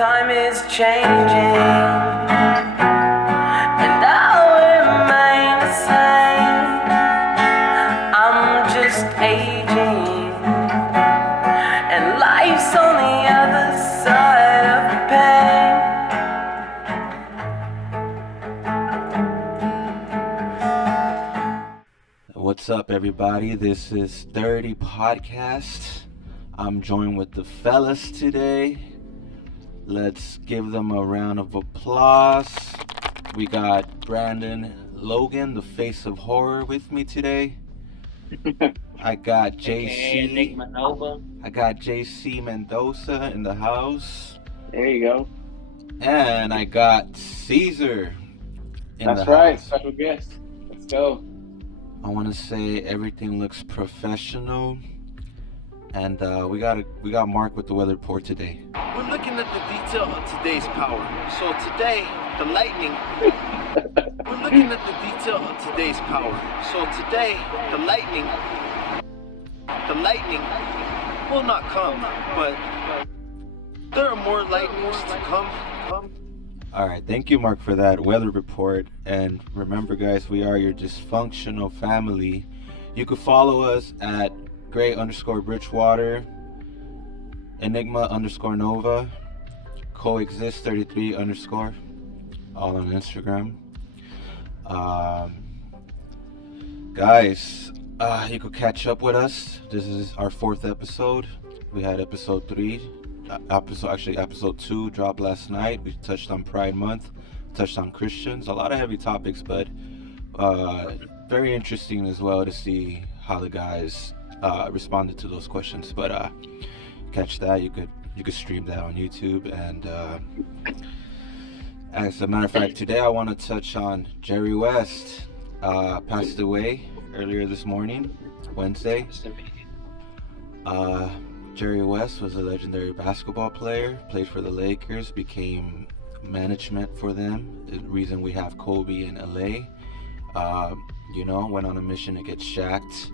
Time is changing, and I'll remain the same. I'm just aging, and life's on the other side of the pain. What's up, everybody? This is 30 Podcast. I'm joined with the fellas today. Let's give them a round of applause. We got Brandon Logan, the face of horror, with me today. I got JC. I got JC Mendoza in the house. There you go. And I got Caesar in That's the right, house. special guest. Let's go. I want to say everything looks professional. And we got Mark with the weather report today. We're looking at the detail of today's power. So today, the lightning. We're looking at the detail of today's power. So today, the lightning will not come, but there are more lightnings to come. All right, thank you, Mark, for that weather report. And remember, guys, we are your dysfunctional family. You can follow us at Gray_Bridgewater, Enigma_Nova, Coexist33_, all on Instagram. Guys, you could catch up with us. This is our 4th episode. We had episode 2 dropped last night. We touched on Pride Month, touched on Christians, a lot of heavy topics, but very interesting as well to see how the guys responded to those questions. But catch that. You could stream that on YouTube. And as a matter of fact, today I want to touch on Jerry West. Passed away earlier this morning, Wednesday. Jerry West was a legendary basketball player, played for the Lakers, became management for them, the reason we have Kobe in LA. Went on a mission to get Shaq'd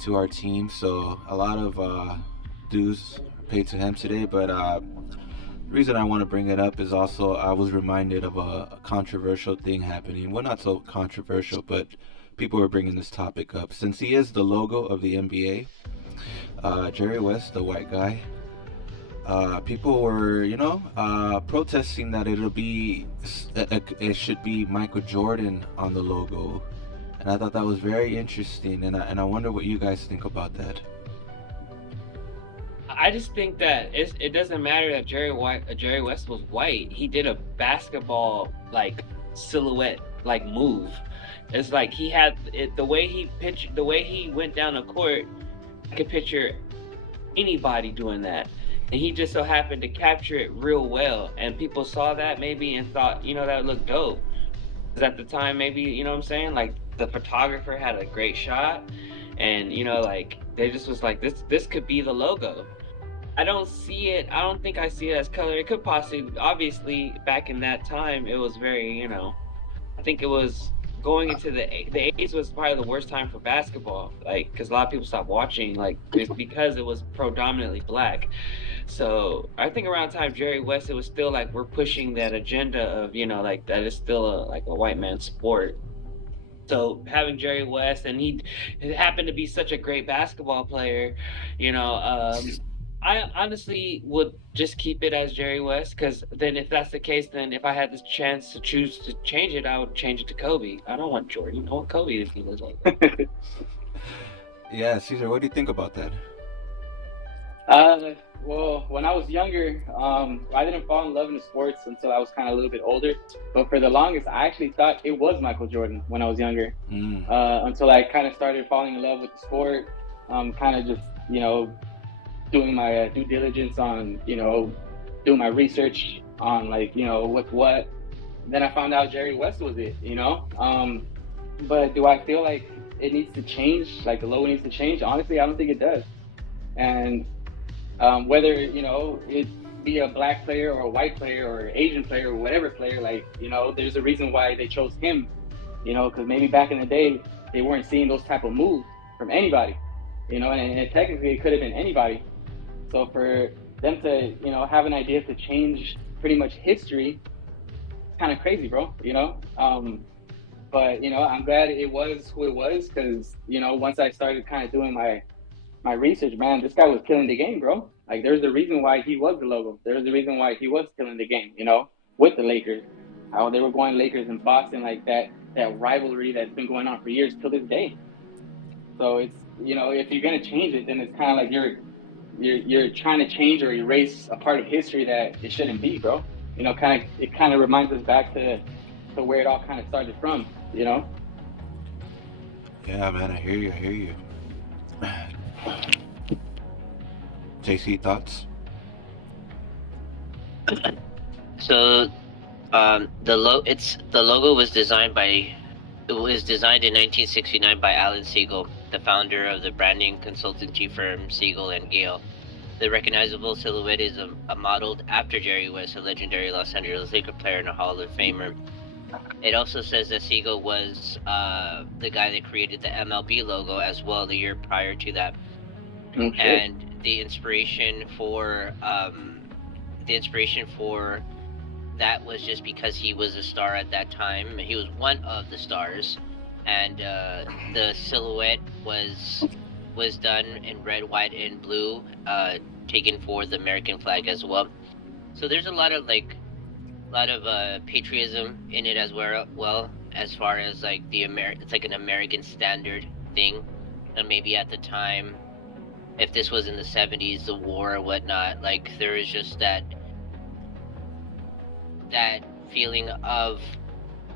to our team, so a lot of dues paid to him today. But the reason I want to bring it up is also I was reminded of a controversial thing happening. Well, not so controversial, but people were bringing this topic up. Since he is the logo of the NBA, Jerry West, the white guy, people were, protesting that it should be Michael Jordan on the logo. And I thought that was very interesting, and I wonder what you guys think about that. I just think that it doesn't matter that Jerry West was white. He did a basketball silhouette move. It's like he had it, the way he went down the court. I could picture anybody doing that, and he just so happened to capture it real well. And people saw that maybe and thought, that looked dope. Because at the time, maybe the photographer had a great shot, and they just was like, this could be the logo. I don't think I see it as color. It could possibly, obviously, back in that time, it was very, I think it was going into the 80s was probably the worst time for basketball, because a lot of people stopped watching, because it was predominantly black. So I think around the time Jerry West, it was still we're pushing that agenda of, that is still a white man's sport. So having Jerry West, and he happened to be such a great basketball player, I honestly would just keep it as Jerry West, because then if that's the case, then if I had the chance to choose to change it, I would change it to Kobe. I don't want Jordan. I want Kobe to be the logo. Yeah, Caesar, what do you think about that? Well, when I was younger, I didn't fall in love in sports until I was kind of a little bit older. But for the longest, I actually thought it was Michael Jordan when I was younger. Until I kind of started falling in love with the sport, kind of just, doing my due diligence on, doing my research on what's what. Then I found out Jerry West was it, But do I feel like it needs to change, the logo needs to change? Honestly, I don't think it does. And whether, it be a black player or a white player or Asian player or whatever player, there's a reason why they chose him, because maybe back in the day, they weren't seeing those type of moves from anybody, and technically it could have been anybody. So for them to, you know, have an idea to change pretty much history, kind of crazy, bro. You know, but you know, I'm glad it was who it was because you know, once I started kind of doing my research, man, this guy was killing the game, bro. Like, there's the reason why he was the logo. There's the reason why he was killing the game. You know, with the Lakers, how they were going Lakers in Boston, like that rivalry that's been going on for years till this day. So it's, you know, if you're gonna change it, then it's kind of like you're trying to change or erase a part of history that it shouldn't be, bro. You know, it kind of reminds us back to where it all kind of started from. You know. Yeah, man, I hear you. I hear you. JC, thoughts? So, the logo was designed in 1969 by Alan Siegel, the founder of the branding consultancy firm Siegel and Gale. The recognizable silhouette is modeled after Jerry West, a legendary Los Angeles Lakers player and a Hall of Famer. It also says that Siegel was the guy that created the MLB logo as well the year prior to that. Okay. And the inspiration for that was just because he was a star at that time. He was one of the stars, and the silhouette was done in red, white, and blue, taken for the American flag as well. So there's a lot of patriotism in it as well, as far as like it's like an American standard thing, and maybe at the time, if this was in the 70s, the war or whatnot, like there is just that feeling of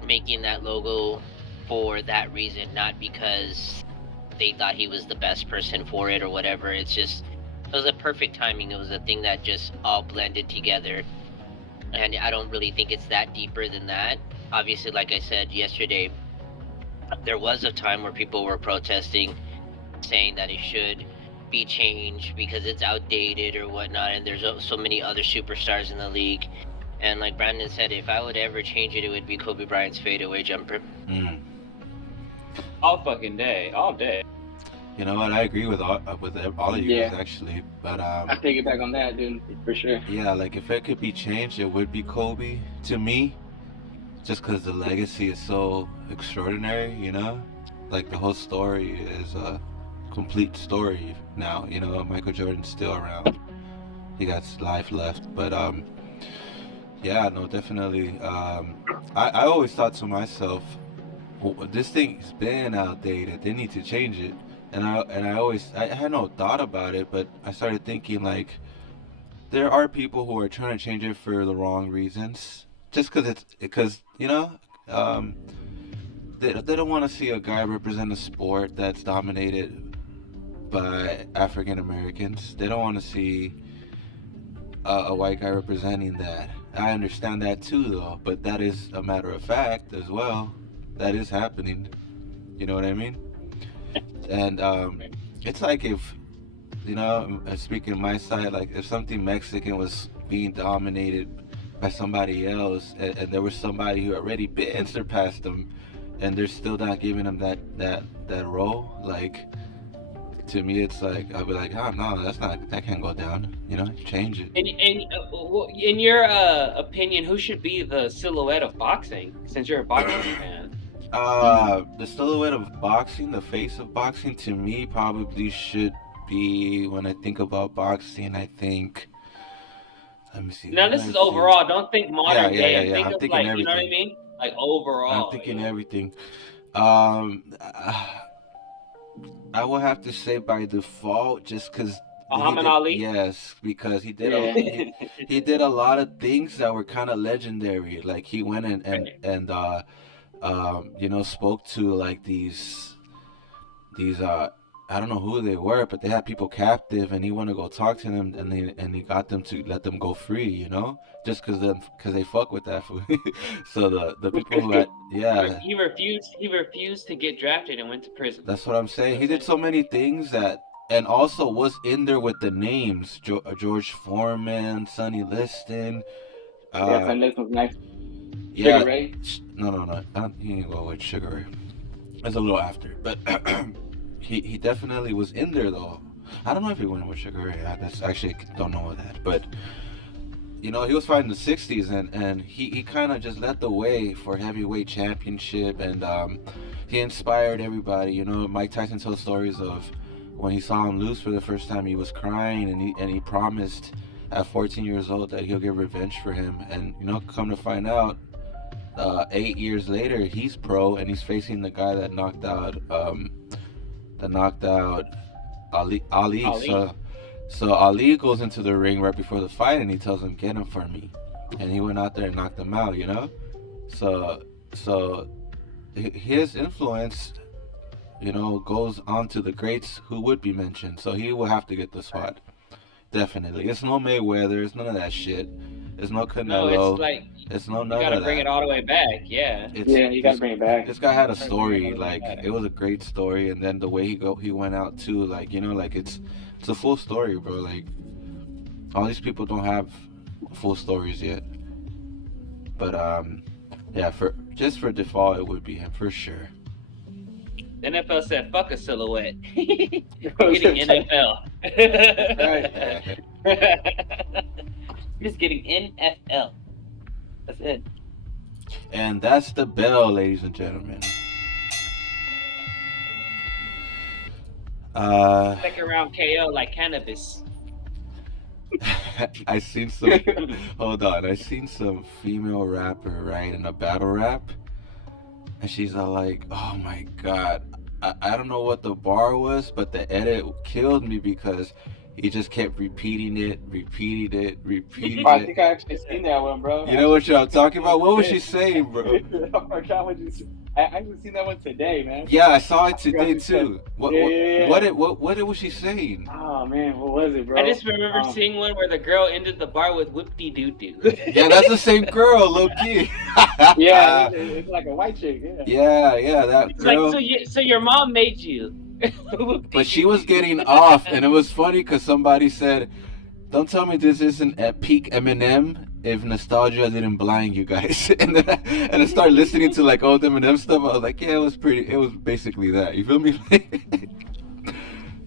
making that logo for that reason, not because they thought he was the best person for it or whatever. It was a perfect timing. It was a thing that just all blended together. And I don't really think it's that deeper than that. Obviously, like I said yesterday, there was a time where people were protesting, saying that it should be changed because it's outdated or whatnot, and there's so many other superstars in the league. And like Brandon said, if I would ever change it, it would be Kobe Bryant's fadeaway jumper. All fucking day, all day. You know what? I agree with all of you guys actually, but I take it back on that, dude, for sure. Yeah, like if it could be changed, it would be Kobe to me, just because the legacy is so extraordinary. You know, like the whole story is a complete story now. You know, Michael Jordan's still around. He got life left, but yeah, no, definitely. I always thought to myself, this thing's been outdated. They need to change it. And I had no thought about it, but I started thinking like, there are people who are trying to change it for the wrong reasons, just because you know, they don't want to see a guy represent a sport that's dominated by African Americans. They don't want to see a white guy representing that. I understand that too, though, but that is a matter of fact as well. That is happening. You know what I mean? And it's like if, you know, speaking of my side, like if something Mexican was being dominated by somebody else, and there was somebody who already been surpassed them, and they're still not giving them that role, like, to me it's like, I'll be like, oh no, that can't go down, you know, change it. In your opinion, who should be the silhouette of boxing, since you're a boxing fan? The silhouette of boxing, the face of boxing, to me probably should be, when I think about boxing, I think, let me see. Now this is overall. Don't think modern day. Think I'm of thinking like, everything. you know what I mean? Like overall. I'm thinking everything. I will have to say by default, just because Muhammad Ali. Yes, because he did he did a lot of things that were kind of legendary. Like he went and you know, spoke to like these I don't know who they were, but they had people captive, and he wanted to go talk to them, and he got them to let them go free, you know, just because they fuck with that food. So the people who had, he refused to get drafted and went to prison. That's what I'm saying. He did so many things that, and also was in there with the names, George Foreman, Sonny Liston. Sonny Liston was nice. Yeah. Sugar Ray? No. I don't think he can go with Sugar Ray. It's a little after, but he definitely was in there though. I don't know if he went with Sugar Ray. I don't know that, but you know, he was fighting in the '60s, and he kind of just led the way for heavyweight championship, and he inspired everybody. You know, Mike Tyson tells stories of when he saw him lose for the first time, he was crying, and he promised at 14 years old that he'll get revenge for him. And you know, come to find out, 8 years later, he's pro, and he's facing the guy that knocked out Ali. Ali. So Ali goes into the ring right before the fight, and he tells him, "Get him for me," and he went out there and knocked him out. You know, so his influence, you know, goes on to the greats who would be mentioned. So he will have to get the spot. Definitely. It's no Mayweather. It's none of that shit. It's no Canelo. No, it's like it's no you none gotta of bring that. it all the way back. Yeah. You gotta bring it back. This guy had a story. Like, it was a great story, and then the way he went out too. Like, you know, like it's a full story, bro. Like, all these people don't have full stories yet. But yeah, for default, it would be him for sure. The NFL said, "Fuck a silhouette." Getting NFL. Just getting NFL. That's it. And that's the bell, ladies and gentlemen. Second round KO like cannabis. I seen some. Hold on, I seen some female rapper, right, in a battle rap, and she's all like, "Oh my god, I don't know what the bar was, but the edit killed me because he just kept repeating it. I think I actually seen that one, bro. You know what I'm talking about? What was she saying, bro? I forgot what you said. I actually seen that one today, man. Yeah, I saw it today too. What Yeah. What was she saying? Oh man, what was it, bro? I just remember seeing one where the girl ended the bar with whoop-de doo-doo. Yeah, that's the same girl, low key. Yeah, it's like a white chick. Yeah, that It's girl. like, so your mom made you. But she was getting off, and it was funny because somebody said, "Don't tell me this isn't at peak Eminem if nostalgia didn't blind you guys." And then I started listening to like old Eminem stuff. I was like, yeah, it was basically that. You feel me?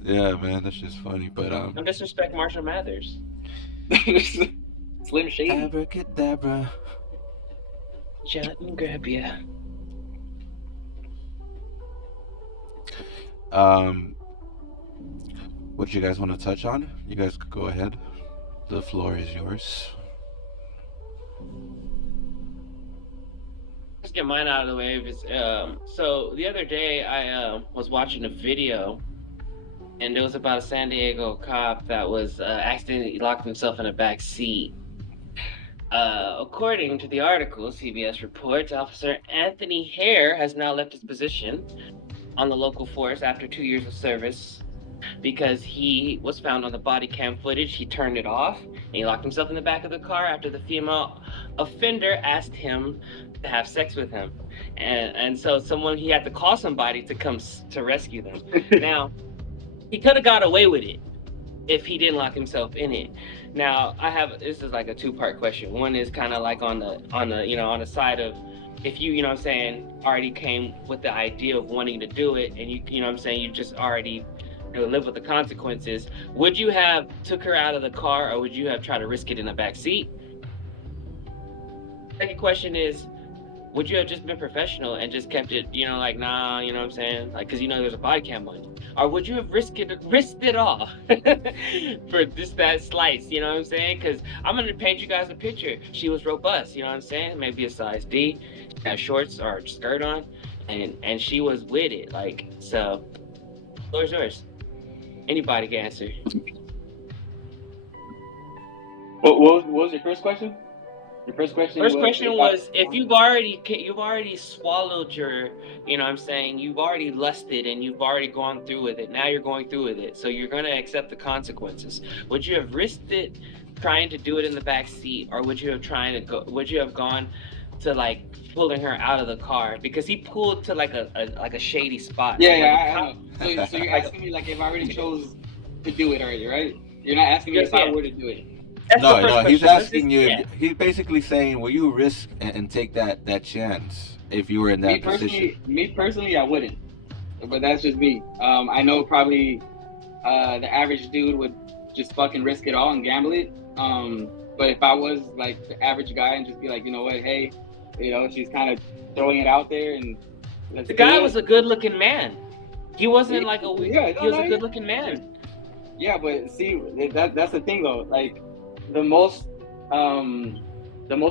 Yeah, man, that's just funny. But Don't disrespect Marshall Mathers. Slim Shady. Abracadabra. Shut and grab ya. What do you guys want to touch on? You guys could go ahead. The floor is yours. Let's get mine out of the way. So the other day I was watching a video, and it was about a San Diego cop that was accidentally locked himself in a back seat. According to the article, CBS reports Officer Anthony Hare has now left his position on the local force after 2 years of service because he was found on the body cam footage. He turned it off and he locked himself in the back of the car after the female offender asked him to have sex with him, and so he had to call somebody to come to rescue them. Now, he could have got away with it if he didn't lock himself in it. Now, this is like a two-part question. One is kind of like on the side of, if you know what I'm saying, already came with the idea of wanting to do it, and you know what I'm saying, you just already live with the consequences, would you have took her out of the car, or would you have tried to risk it in the back seat? Second question is, would you have just been professional and just kept it, like, nah, you know what I'm saying? Like, because there's a body cam on you. Or would you have risked it all for that slice, you know what I'm saying? Because I'm going to paint you guys a picture. She was robust, you know what I'm saying? Maybe a size D, had shorts or skirt on, and she was with it. Like, so, floor's yours. Anybody can answer. What was your first question? Your first question was if you've already swallowed your, you know what I'm saying, you've already lusted and you've already gone through with it. Now you're going through with it. So you're going to accept the consequences. Would you have risked it trying to do it in the back seat, or would you have gone to like pulling her out of the car? Because he pulled to like a shady spot. I know. So you're asking me like if I already chose to do it already, right? You're not asking me if I were to do it. No, he's asking you. He's basically saying, will you risk and take that chance if you were in that position? Me personally, I wouldn't. But that's just me. I know probably the average dude would just fucking risk it all and gamble it. But if I was like the average guy and just be like, you know what, hey, she's kind of throwing it out there and let's The do guy it. was a good-looking man. He wasn't like a weak. Yeah, he was a good-looking man. Yeah, but see, that's the thing though. Like the most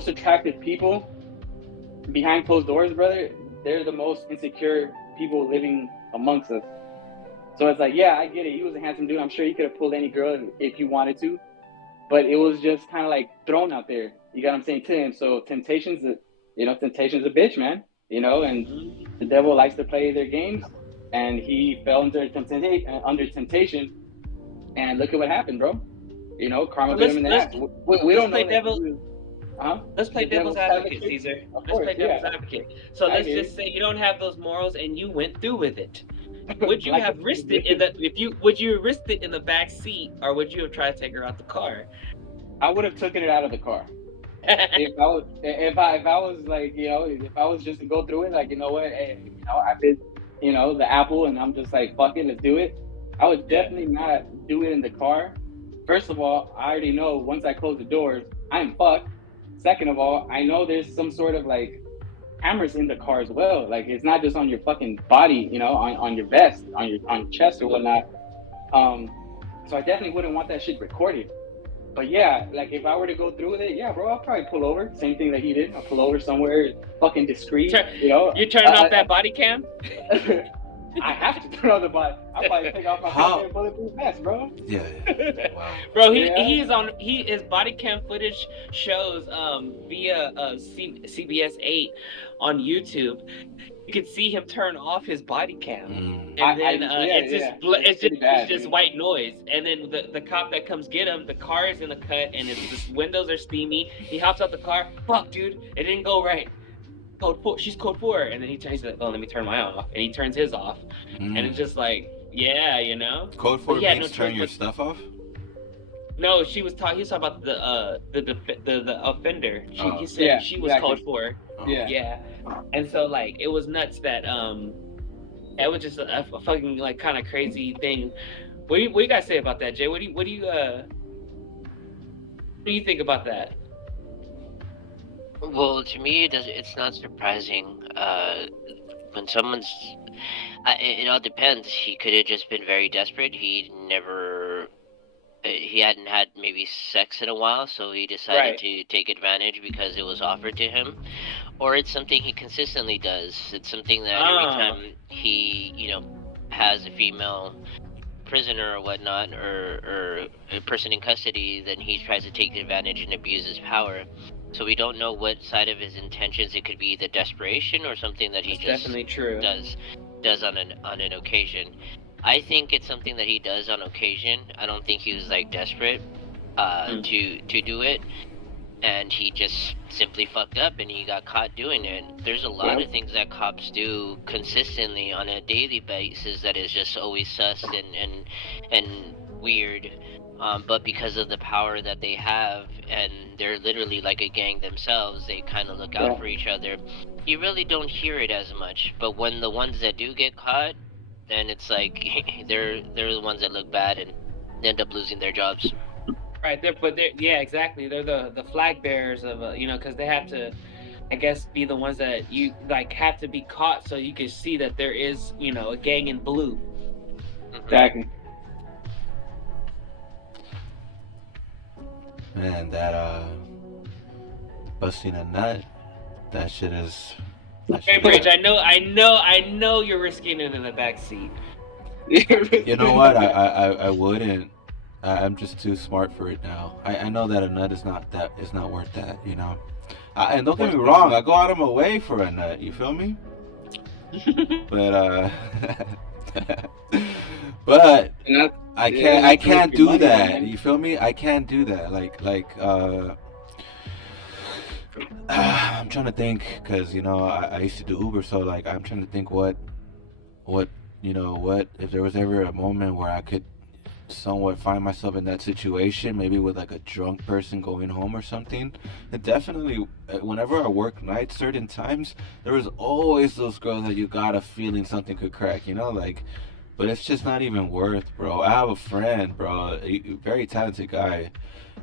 attractive people behind closed doors, brother, they're the most insecure people living amongst us. So it's like, yeah, I get it. He was a handsome dude. I'm sure he could have pulled any girl if he wanted to, but it was just kind of like thrown out there. You got what I'm saying to him. So temptation's a bitch, man. And the devil likes to play their games, and he fell under temptation, and look at what happened, bro. Karma bit him in the ass. We don't know. Let's play devil's advocate, Caesar. Let's play devil's advocate. So let's just say you don't have those morals and you went through with it. Would you have risked it would you risk it in the back seat, or would you have tried to take her out the car? I would have taken it out of the car. if I was like, if I was just to go through it, like, you know what, hey, I did, the apple, and I'm just like, fuck it, let's do it. I would definitely not do it in the car. First of all, I already know once I close the doors, I'm fucked. Second of all, I know there's some sort of like cameras in the car as well. Like, it's not just on your fucking body, on your vest, on your chest or whatnot. So I definitely wouldn't want that shit recorded. But yeah, like if I were to go through with it, yeah, bro, I'll probably pull over. Same thing that he did. I'll pull over somewhere fucking discreet. You turning off that body cam? I have to turn on the body. I'll probably take off my fucking bulletproof vest, bro. Yeah. Wow. Bro, his body cam footage shows via CBS 8 on YouTube. You can see him turn off his body cam, and then it's just white noise. And then the cop that comes get him, the car is in the cut, and the windows are steamy. He hops out the car. Fuck, dude, it didn't go right. Code 4, she's code 4, and then he's like, oh, let me turn mine off, and he turns his off, and it's just like, yeah, Code 4 means turn your stuff off. No, he was talking about the offender. He said she was code 4. Yeah, and so like it was nuts that it was just a fucking like kind of crazy thing. What do you guys say about that, Jay? What do you think about that? Well, to me, it's not surprising. When someone's, it all depends. He could have just been very desperate. He hadn't had maybe sex in a while, so he decided to take advantage because it was offered to him. Or it's something he consistently does. It's something that every time he, has a female prisoner or whatnot, or a person in custody, then he tries to take advantage and abuse his power. So we don't know what side of his intentions. It could be the desperation or something that he definitely true. does on an occasion. I think it's something that he does on occasion. I don't think he was like desperate to do it, and he just simply fucked up and he got caught doing it. There's a lot of things that cops do consistently on a daily basis that is just always sus and weird. But because of the power that they have, and they're literally like a gang themselves, they kind of look out for each other. You really don't hear it as much. But when the ones that do get caught, then it's like they're the ones that look bad and end up losing their jobs. Right, exactly. They're the flag bearers of because they have to, I guess, be the ones that you like have to be caught so you can see that there is a gang in blue. Exactly. Man, that busting a nut, that shit is. Hey, Bridge, I know you're risking it in the back seat. You know what? I wouldn't. I'm just too smart for it now. I know that a nut is not worth that. And don't get me wrong, I go out of my way for a nut. You feel me? But but I can't do that. You feel me? I can't do that. I'm trying to think, because I used to do Uber, so like I'm trying to think what if there was ever a moment where I could somewhat find myself in that situation, maybe with like a drunk person going home or something. And definitely whenever I work nights, certain times, there was always those girls that you got a feeling something could crack, like but it's just not even worth, bro. I have a friend, bro, a very talented guy.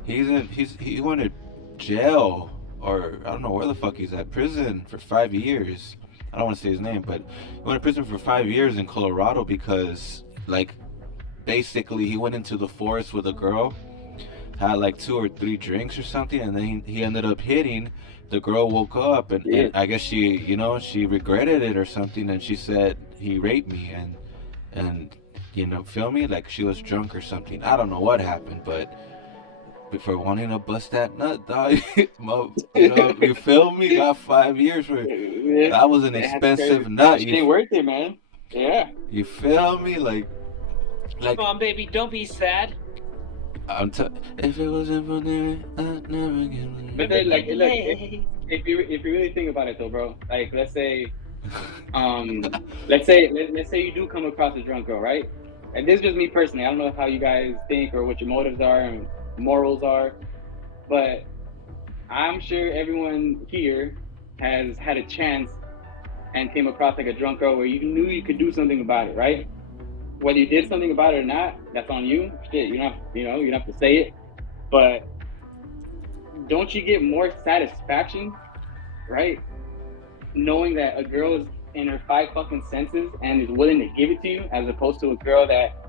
He went to jail, or I don't know where the fuck he's at, prison for 5 years. I don't want to say his name, but he went to prison for 5 years in Colorado because, like, basically he went into the forest with a girl, had like 2 or 3 drinks or something, and then he ended up hitting. The girl woke up, and I guess she regretted it or something, and she said he raped me, and feel me, like she was drunk or something. I don't know what happened, but for wanting to bust that nut, dog, you feel me? Got 5 years for it. That was an expensive nut. It ain't worth it, man. Yeah. You feel me? Like. Come on, baby, don't be sad. If it wasn't for them, I'd never get. But then, like, look, if you really think about it, though, bro. Like, let's say you do come across a drunk girl, right? And this is just me personally. I don't know how you guys think or what your motives are and morals are, but I'm sure everyone here has had a chance and came across like a drunk girl where you knew you could do something about it, right? Whether you did something about it or not, that's on you. Shit, you don't have to say it. But don't you get more satisfaction, right? Knowing that a girl is in her 5 fucking senses and is willing to give it to you, as opposed to a girl that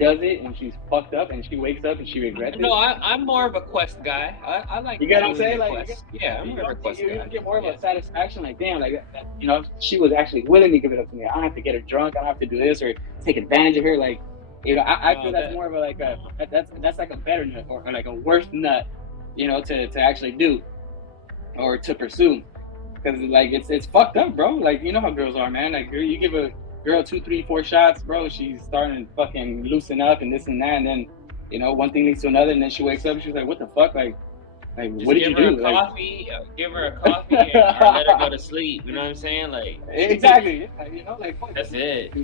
does it when she's fucked up and she wakes up and she regrets it. No, I'm more of a quest guy. I like. You get what I'm saying? I'm more of a quest guy. You get more of a satisfaction, like, damn, like she was actually willing to give it up to me. I don't have to get her drunk. I don't have to do this or take advantage of her. Like, I feel that's more of that's like a better nut or like a worse nut, to actually do or to pursue, because like it's fucked up, bro. Like, you know how girls are, man. Like, you give a girl 2, 3, 4 shots, bro, she's starting to fucking loosen up and this and that, and then one thing leads to another, and then she wakes up and she's like, what the fuck, like what did you do? Give her a coffee or let her go to sleep, you know what I'm saying? Like, exactly. Fuck, that's it.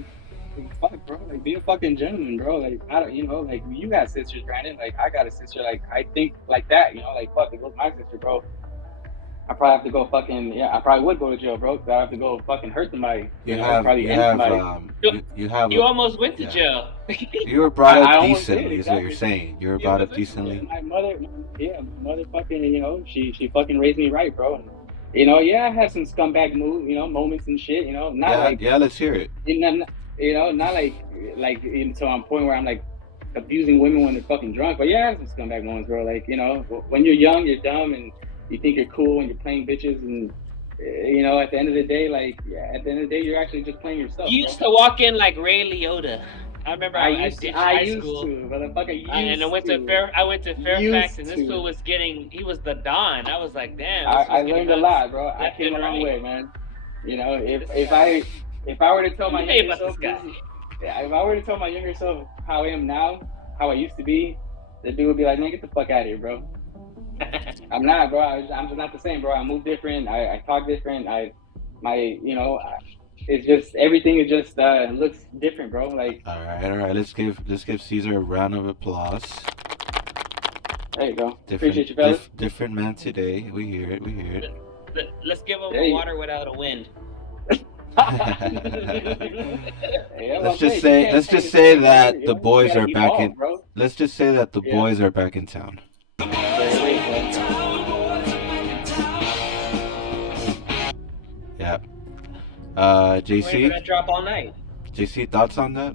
Fuck, bro, like, be a fucking gentleman, bro. Like, I don't, like, you got sisters, Brandon, like, I got a sister, like, I think like that, like, fuck, it was my sister, bro. I probably have to go fucking, I probably would go to jail, bro. I have to go fucking hurt somebody. You almost went to jail. You were brought up decently, is what you're saying. You were brought up decently. My mother fucking, she fucking raised me right, bro. And, I had some scumbag moments and shit, let's hear it. Not like to a point where I'm like abusing women when they're fucking drunk, but I had some scumbag moments, bro. Like, when you're young, you're dumb, and you think you're cool and you're playing bitches, and at the end of the day, you're actually just playing yourself. You used to walk in like Ray Liotta. I remember I ditched high school. I went to Fairfax, and this fool he was the Don. I was like, damn. I learned a lot, bro. I came a long way, man. If I were to tell my younger self, if I were to tell my younger self how I am now, how I used to be, the dude would be like, man, get the fuck out of here, bro. I'm not, bro. I'm just not the same, bro. I move different. I talk different. It's just, everything is just looks different, bro. Like, all right. Let's give Caesar a round of applause. There you go. Appreciate you, fellas. Different man today. We hear it. Let's give him a water without a wind. Let's just say that the boys are back in. Let's just say that the boys are back in town. Yeah. JC. Gonna drop all night. JC, thoughts on that?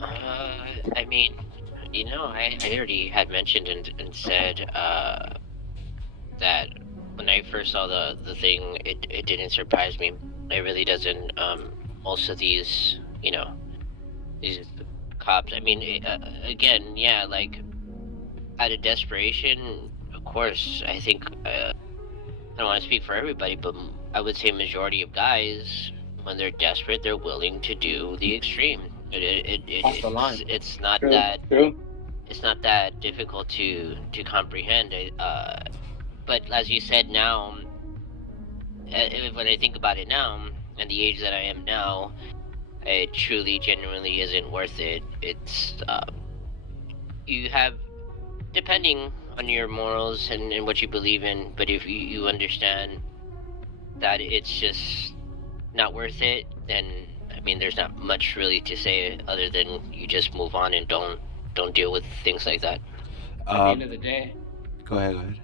I mean, I already had mentioned and said that when I first saw the thing, it didn't surprise me. It really doesn't. Most of these cops. I mean, again, like, out of desperation, of course. I think I don't want to speak for everybody, but I would say majority of guys, when they're desperate, they're willing to do the extreme. It's not it's not that difficult to comprehend. But as you said, now, when I think about it now, and the age that I am now, it truly, genuinely isn't worth it. It's you have, depending on your morals and what you believe in, but if you understand that it's just not worth it, then I mean, there's not much really to say other than you just move on and don't deal with things like that. At the end of the day. Go ahead. Go ahead.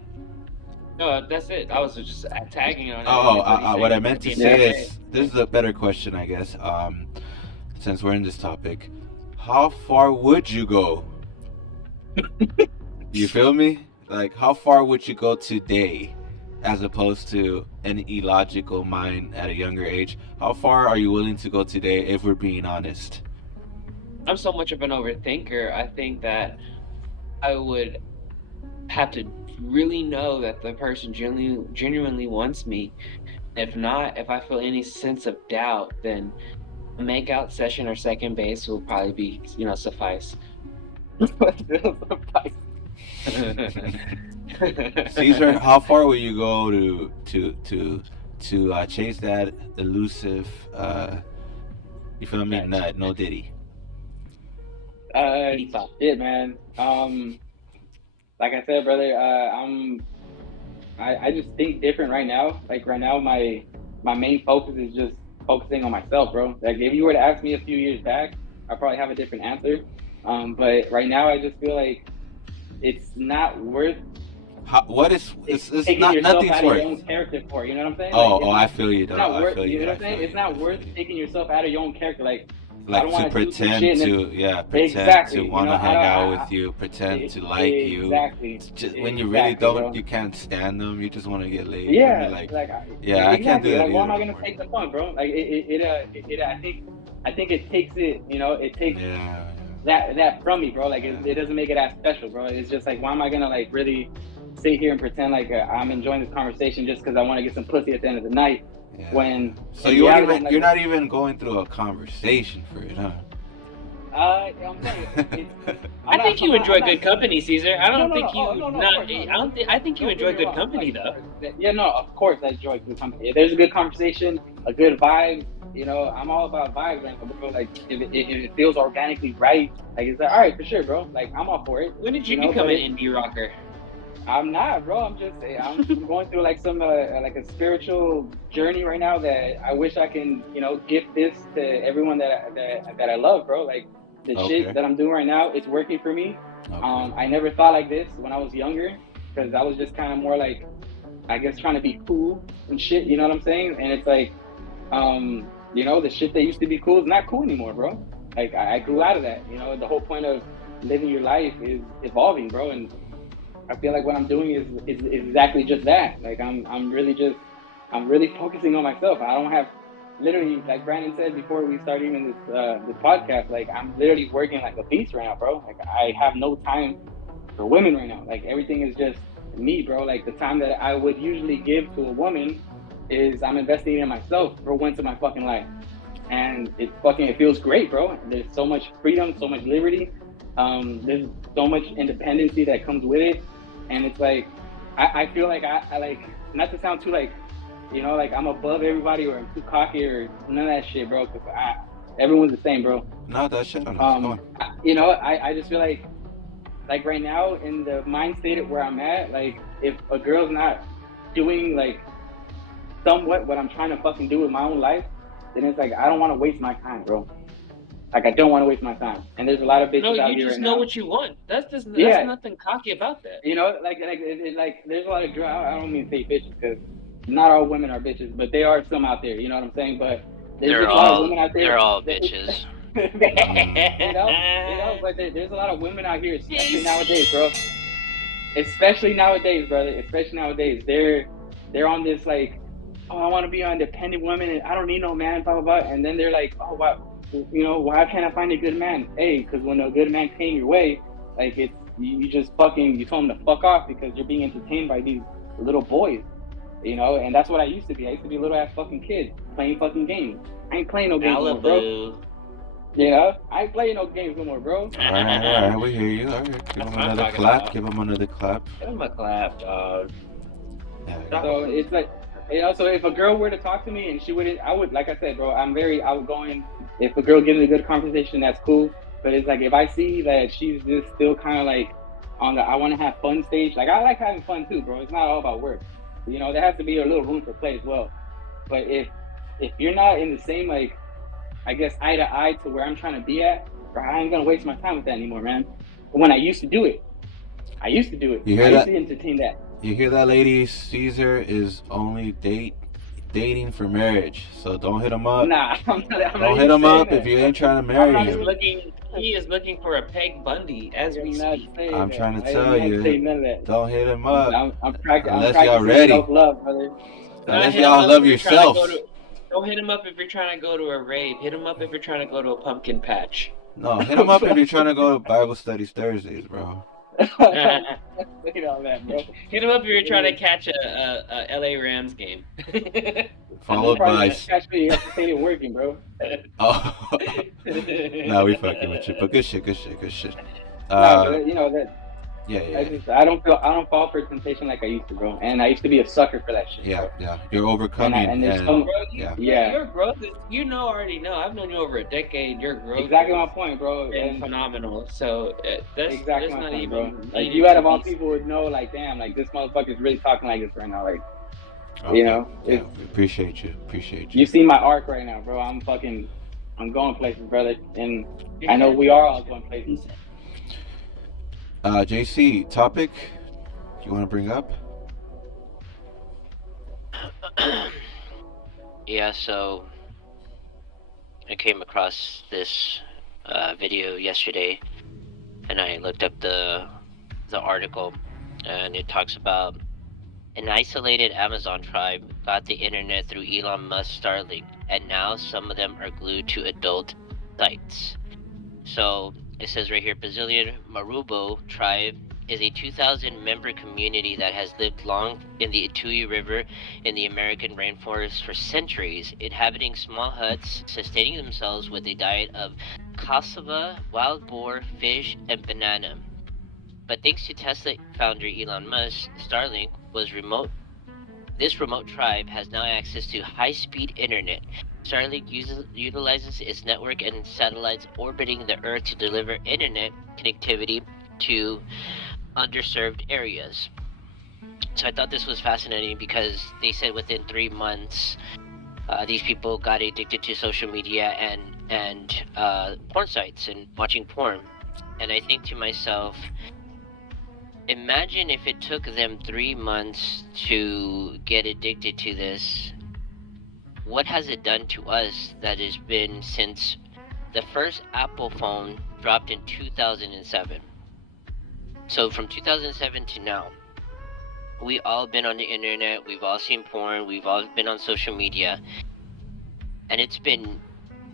No, that's it. I was just tagging on What I meant to say day. is, this is a better question, I guess. Since we're in this topic, how far would you go? You feel me? Like, how far would you go today, as opposed to an illogical mind at a younger age? How far are you willing to go today, if we're being honest? I'm so much of an overthinker. I think that I would have to really know that the person genuinely wants me. If not, if I feel any sense of doubt, then a make-out session or second base will probably be, suffice. Caesar, how far will you go to chase that elusive, you feel me, nut, no Diddy? Shit, man. Like I said, brother, I just think different right now. Like right now, my main focus is just focusing on myself, bro. Like if you were to ask me a few years back, I probably have a different answer. But right now, I just feel like it's not worth. It's taking not, yourself nothing's out worth. of your own character for, you know what I'm saying? I feel you, though. I feel you. know what I'm saying? It's not worth taking yourself out of your own character. Like to pretend to want to hang out with you, pretend to like you. When you really don't, bro. You can't stand them. You just want to get laid. Yeah, I can't do that. Like, why am I gonna take the fun, bro? Like I think it takes it. It takes that from me, bro. Like it doesn't make it as special, bro. It's just like, why am I gonna like really sit here and pretend like I'm enjoying this conversation just because I want to get some pussy at the end of the night? Yeah. When so you're not even going through a conversation for it, huh? I'm saying, I think you enjoy good company, Caesar. I don't think you I think you enjoy good company, though. Yeah, no, of course I enjoy good company. If there's a good conversation, a good vibe, I'm all about vibes, right, bro. Like if it feels organically right, like it's like, all right, for sure, bro. Like I'm all for it. When did you become an indie rocker? I'm not, bro. I'm going through like some like a spiritual journey right now that I wish I can, gift this to everyone that I love, bro. Like the shit that I'm doing right now, it's working for me. I never thought like this when I was younger, because I was just kind of more like, I guess, trying to be cool and shit. You know what I'm saying? And it's like, the shit that used to be cool is not cool anymore, bro. Like I grew out of that. The whole point of living your life is evolving, bro. And I feel like what I'm doing is exactly just that. Like I'm really focusing on myself. I don't have, literally, like Brandon said before we started even this podcast, like I'm literally working like a beast right now, bro. Like I have no time for women right now. Like everything is just me, bro. Like the time that I would usually give to a woman is I'm investing in myself for once in my fucking life. And it feels great, bro. There's so much freedom, so much liberty. There's so much independency that comes with it. And it's like, I feel like I like, not to sound too like, like I'm above everybody or I'm too cocky or none of that shit, bro. Cause everyone's the same, bro. No, that shit. I just feel like right now in the mind state where I'm at, like if a girl's not doing like somewhat what I'm trying to fucking do with my own life, then it's like, I don't want to waste my time, bro. Like I don't want to waste my time, and there's a lot of bitches out here. No, you just know what you want. That's nothing cocky about that. Like there's a lot of girls. I don't mean to say bitches because not all women are bitches, but there are some out there. You know what I'm saying? But there's a lot of women out there. They're all bitches. But there's a lot of women out here, especially nowadays, bro. Especially nowadays, brother. Especially nowadays, they're on this like, oh, I want to be an independent woman, and I don't need no man, blah blah blah. And then they're like, oh wow. Why can't I find a good man? Hey, because when a good man came your way, like you told him to fuck off because you're being entertained by these little boys, and that's what I used to be. I used to be a little ass fucking kid playing fucking games. I ain't playing no games no more, bro. I ain't playing no games no more, bro. All right, we hear you. All right, give him another clap. Give him another clap. Give him a clap, dog. So it's like, so if a girl were to talk to me and she wouldn't, I would, like I said, bro, I'm very outgoing. If a girl gives me a good conversation, that's cool. But it's like, if I see that she's just still kind of like on the I want to have fun stage, like I like having fun too, bro. It's not all about work. There has to be a little room for play as well. But if if you're not in the same, like, I guess, eye to eye to where I'm trying to be at, bro, I ain't gonna waste my time with that anymore, man. But when I used to do it, I used to do it. You I hear used that? to entertain that. You hear that, lady? Caesar is only dating for marriage. So don't hit him up. Nah, I'm not Don't hit even him saying up if that. you ain't trying to I'm marry not He's him. even. looking. He is looking for a Peg Bundy as we I'm not speak. saying I'm that. trying to I am tell not you, saying none of that. don't hit him up I'm unless y'all practicing ready. self love, brother. Don't Unless hit him y'all up love if you're trying to yourself. go to. Don't hit him up if you're trying to go to a rave. Hit him up if you're trying to go to a pumpkin patch. No, hit him up if you're trying to go to Bible studies Thursdays, bro. Hit Say all that, bro. him up if you're trying to catch a LA Rams game. Followed Probably by. gonna catch me. You have to say it working, bro. Oh. Nah, we fucking with you, but good shit. Nah, but you know that. Yeah. I don't fall for temptation like I used to, bro. And I used to be a sucker for that shit, Yeah. bro. You're overcoming, And there's and some. Bro, yeah. your growth is, already know. I've known you over a decade. Your growth Exactly my has point, bro. been And phenomenal. So exactly that's my not point, bro. even Like, needed you out to of all be. people would know, like, damn, like, this motherfucker's really talking like this right now. Like, you Okay. know, Yeah. it's We appreciate you. you see my arc right now, bro. I'm going places, brother, and I know we are all going places. JC, topic you want to bring up? Yeah, so I came across this video yesterday, and I looked up the article, and it talks about an isolated Amazon tribe got the internet through Elon Musk's Starlink, and now some of them are glued to adult sites. So it says right here, Brazilian Marubo tribe is a 2,000 member community that has lived long in the Itui River in the American rainforest for centuries, inhabiting small huts, sustaining themselves with a diet of cassava, wild boar, fish, and banana. But thanks to Tesla founder Elon Musk, Starlink was remote. This remote tribe has now access to high-speed internet. Starlink utilizes its network and satellites orbiting the Earth to deliver internet connectivity to underserved areas. So I thought this was fascinating because they said within 3 months, these people got addicted to social media and porn sites and watching porn. And I think to myself, imagine if it took them 3 months to get addicted to this. What has it done to us that has been since the first Apple phone dropped in 2007? So from 2007 to now, we all been on the internet, we've all seen porn, we've all been on social media, and it's been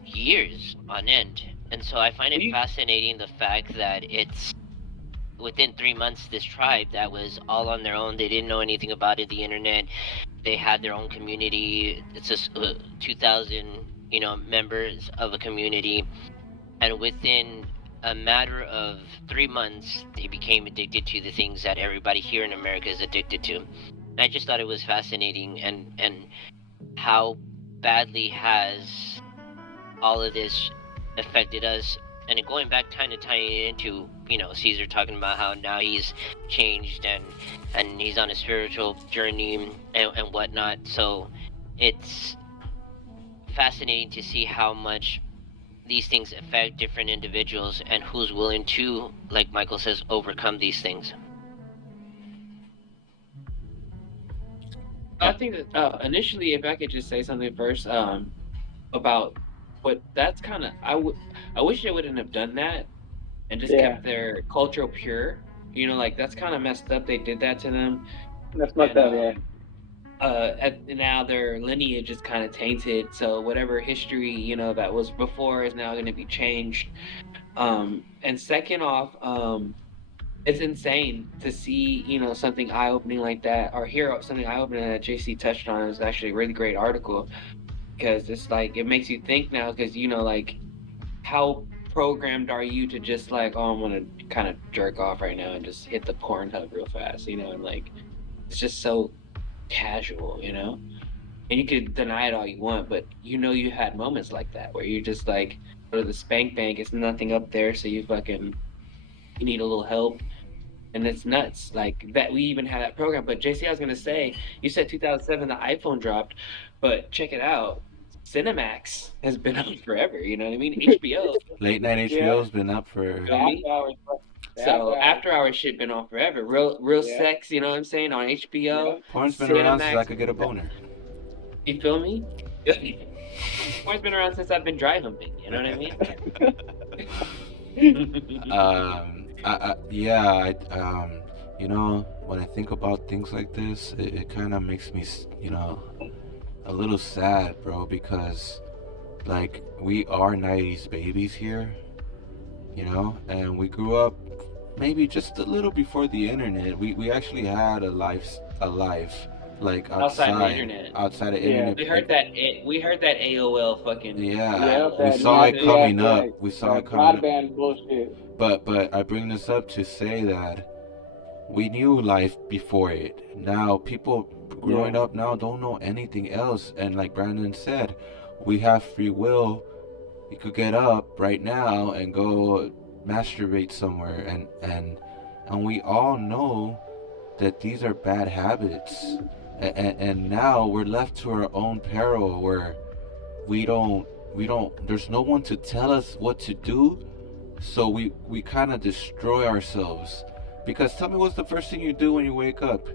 years on end. And so I find it fascinating the fact that it's within 3 months, this tribe that was all on their own, they didn't know anything about it, the internet, they had their own community. It's just 2,000, members of a community, and within a matter of 3 months, they became addicted to the things that everybody here in America is addicted to. I just thought it was fascinating, and how badly has all of this affected us. And going back, kind of tying it into, Caesar talking about how now he's changed and he's on a spiritual journey and whatnot. So it's fascinating to see how much these things affect different individuals and who's willing to, like Michael says, overcome these things. I think that initially, if I could just say something first, about what that's kind of I wish they wouldn't have done that and just kept their culture pure. Like that's kind of messed up. They did that to them. That's fucked up, yeah. Now their lineage is kind of tainted. So whatever history that was before is now going to be changed. And second off, it's insane to see something eye opening like that, or hear something eye opening that JC touched on. It was actually a really great article because it's like it makes you think now because like how programmed are you to just like, oh, I'm gonna kind of jerk off right now and just hit the porn hub real fast, and like it's just so casual, and you could deny it all you want, but you had moments like that where you just like go to the spank bank, it's nothing up there, so you need a little help, and it's nuts like that. We even had that program. But JC, I was gonna say, you said 2007 the iPhone dropped, but check it out. Cinemax has been on forever. You know what I mean? HBO. Late night HBO's been up for. You know me? After hours. So after our shit been on forever. Real Yeah. sex, you know what I'm saying? On HBO. Yeah. Porn's been around since I Cinemax. could get a boner. You feel me? Porn's been around since I've been dry humping. You know what I mean? You know, when I think about things like this, it kind of makes me, you know, a little sad, bro, because like we are 90s babies here, you know, and we grew up maybe just a little before the internet. We actually had a life like outside the internet. outside of internet. We heard that AOL fucking. Yeah, we saw it coming up. We saw it coming up. Broadband bullshit. But I bring this up to say that we knew life before it. Now people growing up now don't know anything else, and like Brandon said, we have free will. You could get up right now and go masturbate somewhere, and we all know that these are bad habits, and now we're left to our own peril where we don't there's no one to tell us what to do, so we kind of destroy ourselves. Because tell me, what's the first thing you do when you wake up?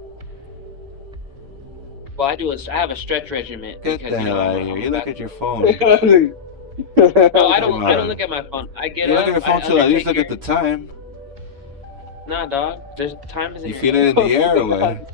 Well, I have a stretch regimen. Get the hell out of here! You look at your phone. No, I don't look at my phone. I get you up. You look at your phone too. At least look at the time. Nah, dog. There's time isn't. You feel it in the air or what?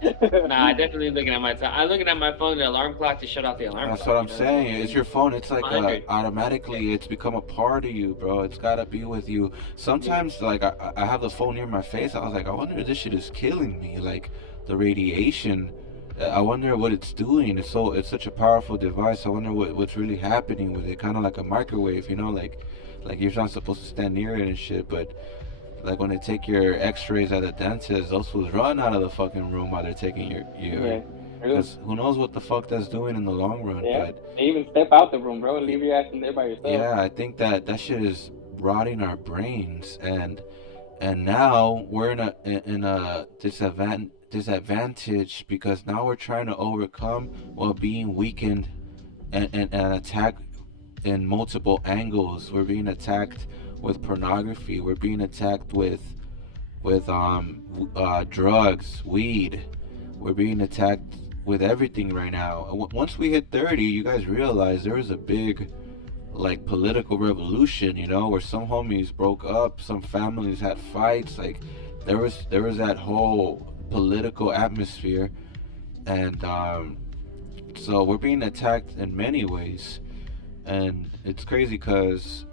Nah, I definitely looking at my time. I'm looking at my phone, the alarm clock to shut off the alarm That's clock. what I'm saying. It's your phone. It's like 100. automatically, it's become a part of you, bro. It's gotta be with you. Sometimes, like I have the phone near my face. I was like, I wonder if this shit is killing me. Like the radiation. I wonder what it's doing. It's such a powerful device. I wonder what's really happening with it. Kind of like a microwave, you know, like you're not supposed to stand near it and shit, but. Like when they take your x-rays at the dentist, those fools run out of the fucking room while they're taking your because who knows what the fuck that's doing in the long run. Yeah. But they even step out the room, bro, and leave your ass in there by yourself. Yeah, I think that shit is rotting our brains, and now we're in a disadvantage because now we're trying to overcome while being weakened and attacked in multiple angles. We're being attacked with pornography. We're being attacked with drugs, weed. We're being attacked with everything right now. Once we hit 30, you guys realize there was a big like political revolution, you know, where some homies broke up, some families had fights. Like there was that whole political atmosphere, and so we're being attacked in many ways, and it's crazy because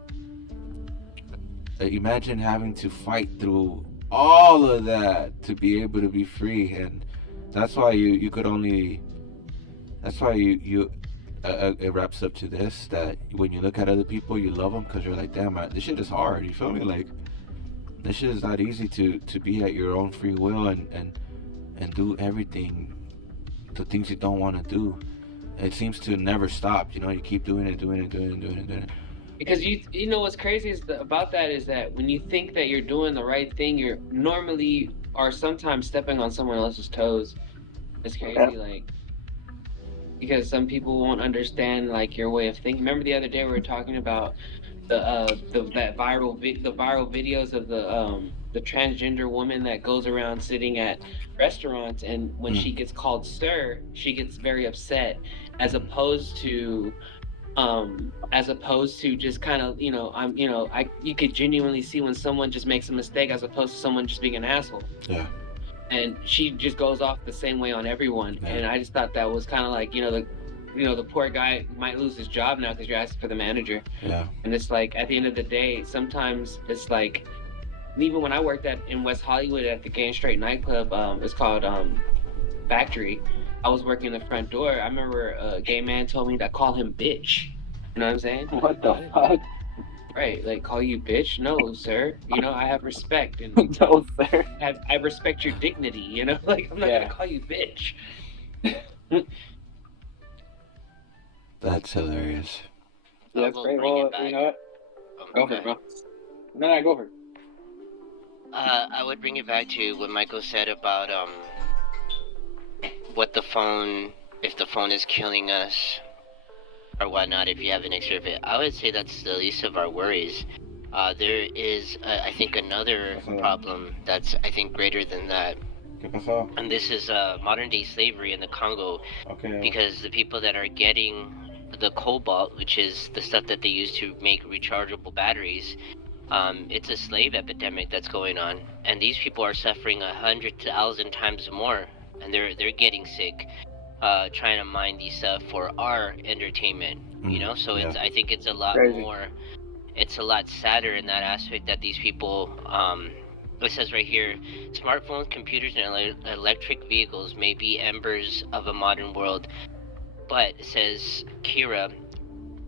imagine having to fight through all of that to be able to be free. And that's why you could only, that's why you it wraps up to this, that when you look at other people, you love them because you're like, damn, this shit is hard, you feel me? Like this shit is not easy to be at your own free will and do everything, the things you don't want to do. It seems to never stop, you know. You keep doing it. Because you know what's crazy about that is that when you think that you're doing the right thing, you're normally or sometimes stepping on someone else's toes. It's crazy, like, because some people won't understand like your way of thinking. Remember the other day we were talking about the viral videos of the transgender woman that goes around sitting at restaurants, and when she gets called sir, she gets very upset, as opposed to just kind of, you know, you could genuinely see when someone just makes a mistake as opposed to someone just being an asshole. Yeah. And she just goes off the same way on everyone. Yeah. And I just thought that was kind of like, the poor guy might lose his job now because you're asking for the manager. Yeah. And it's like, at the end of the day, sometimes it's like, even when I worked in West Hollywood at the Gay and Straight nightclub, it's called Factory. I was working the front door. I remember a gay man told me to call him bitch. You know what I'm saying? What the fuck? Right, like, call you bitch? No, sir. You know, I have respect. And no, sir. I respect your dignity, you know? Like, I'm not going to call you bitch. That's hilarious. Yeah, that's great. Well, you know what? Go for it, bro. No, go for it. I would bring it back to what Michael said about if the phone is killing us. or whatnot if you have an extra of it. I would say that's the least of our worries. There is, I think, another problem that's, I think, greater than that. ¿Qué pasó? And this is modern day slavery in the Congo, Okay. because the people that are getting the cobalt, which is the stuff that they use to make rechargeable batteries, it's a slave epidemic that's going on, and these people are suffering 100,000 times more, and they're getting sick, trying to mine these stuff for our entertainment. You know, so yeah. I think it's a lot Crazy. more. It's a lot sadder in that aspect that these people. It says right here, smartphones, computers, and electric vehicles may be embers of a modern world, but it says Kira,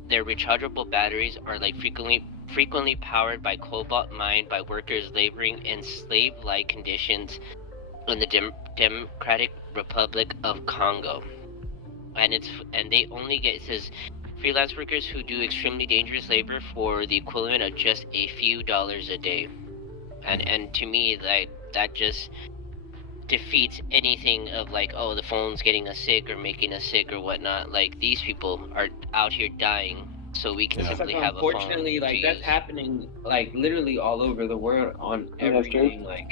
their rechargeable batteries are like frequently powered by cobalt mined by workers laboring in slave-like conditions in the Democratic Republic of Congo. And they only get, it says, freelance workers who do extremely dangerous labor for the equivalent of just a few dollars a day. And to me, like, that just defeats anything of like, oh, the phone's getting us sick or making us sick or whatnot. Like, these people are out here dying so we can simply have a phone. Unfortunately, like, that's use. happening like literally all over the world on everything. Like,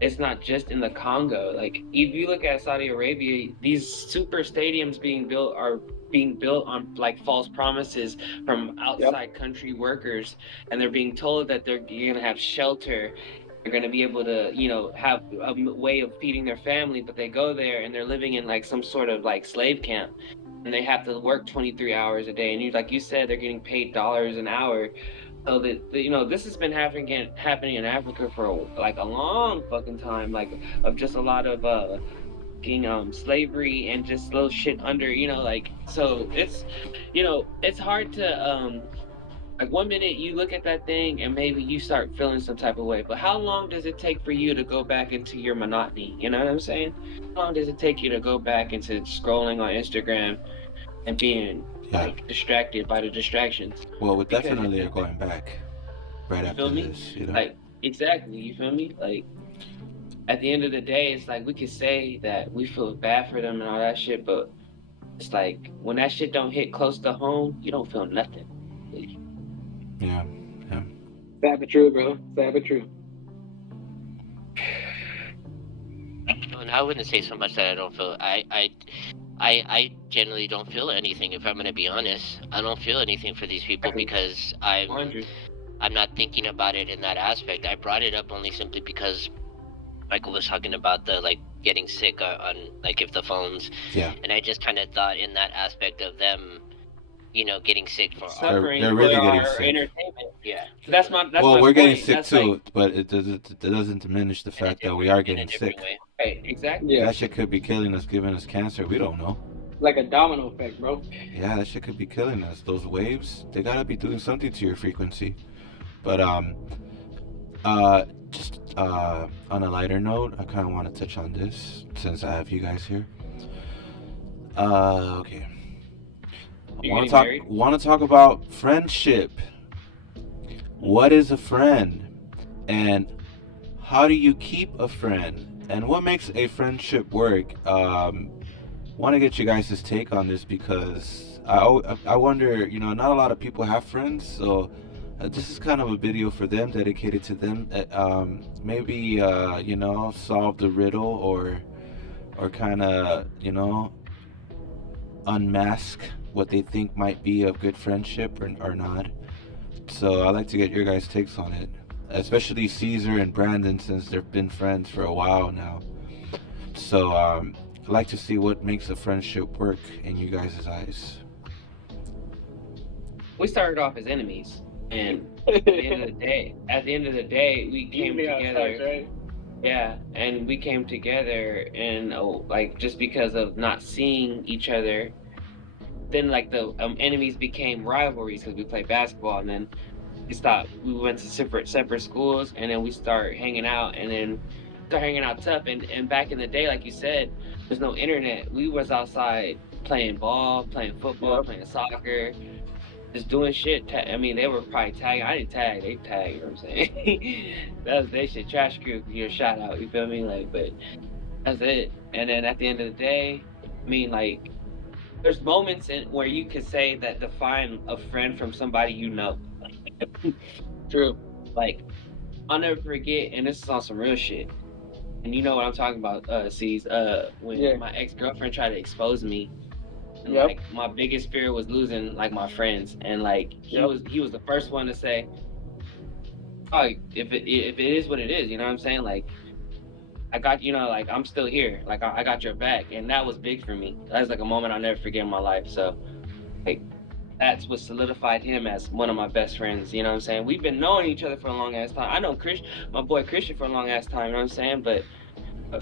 it's not just in the Congo. Like, if you look at Saudi Arabia, these super stadiums being built are being built on like false promises from outside country workers, and they're being told that you're gonna have shelter, they're gonna be able to, you know, have a way of feeding their family, but they go there and they're living in like some sort of like slave camp, and they have to work 23 hours a day, and you, like you said, they're getting paid dollars an hour. So that, you know, this has been happening in Africa for like a long fucking time, like, of just a lot of slavery and just little shit under, you know, like, so it's, you know, it's hard to like, one minute you look at that thing and maybe you start feeling some type of way, but how long does it take for you to go back into your monotony? You know what I'm saying? How long does it take you to go back into scrolling on Instagram and being like distracted by the distractions? Well, we definitely are going back right after me? this, you know. Like, exactly, you feel me? Like, at the end of the day, it's like we could say that we feel bad for them and all that shit, but it's like when that shit don't hit close to home, you don't feel nothing. Yeah. Sad but true, bro. Sad but true. And I wouldn't say so much that I don't feel. I generally don't feel anything. If I'm gonna be honest, I don't feel anything for these people because I'm not thinking about it in that aspect. I brought it up only simply because Michael was talking about the like getting sick on like if the phones. Yeah. And I just kind of thought in that aspect of them, you know, getting sick for suffering. They're really getting our sick. Entertainment. Yeah. So that's my. That's well, my we're point. getting sick that's too, like, but it doesn't diminish the fact that we are getting sick. Right. Exactly. Yeah. That shit could be killing us, giving us cancer. We don't know. Like a domino effect, bro. Yeah, that shit could be killing us. Those waves, they gotta be doing something to your frequency. But just on a lighter note, I kind of want to touch on this since I have you guys here. Okay. Want to talk about friendship. What is a friend? And how do you keep a friend? And what makes a friendship work? Want to get you guys' take on this because I wonder, you know, not a lot of people have friends, so this is kind of a video for them, dedicated to them. Maybe you know, solve the riddle or kind of, you know, unmask what they think might be a good friendship or not. So I'd like to get your guys' takes on it, especially Caesar and Brandon, since they've been friends for a while now. So I'd like to see what makes a friendship work in you guys' eyes. We started off as enemies, and at the end of the day, we came together. Right? Yeah, and we came together, and like, just because of not seeing each other, then like the enemies became rivalries because we played basketball, and then we went to separate schools, and then we start hanging out, and then start hanging out tough. And back in the day, like you said, there's no internet. We was outside playing ball, playing football, playing soccer, just doing shit. I mean, they were probably tagging. I didn't tag, they tagged, you know what I'm saying? That was they shit. Trash crew, your shout out, you feel me? Like, but that's it. And then at the end of the day, I mean, like, there's moments where you could say that define a friend from somebody you know. True. Like, I'll never forget, and this is on some real shit. And you know what I'm talking about, C's, when Yeah. my ex-girlfriend tried to expose me, and Yep. like my biggest fear was losing like my friends, and like Yep. he was the first one to say, oh, if it is what it is, you know what I'm saying? Like, I got, you know, like I'm still here, like I got your back, and that was big for me. That's like a moment I'll never forget in my life. So like that's what solidified him as one of my best friends. You know what I'm saying? We've been knowing each other for a long ass time. I know my boy Christian, for a long ass time. You know what I'm saying? But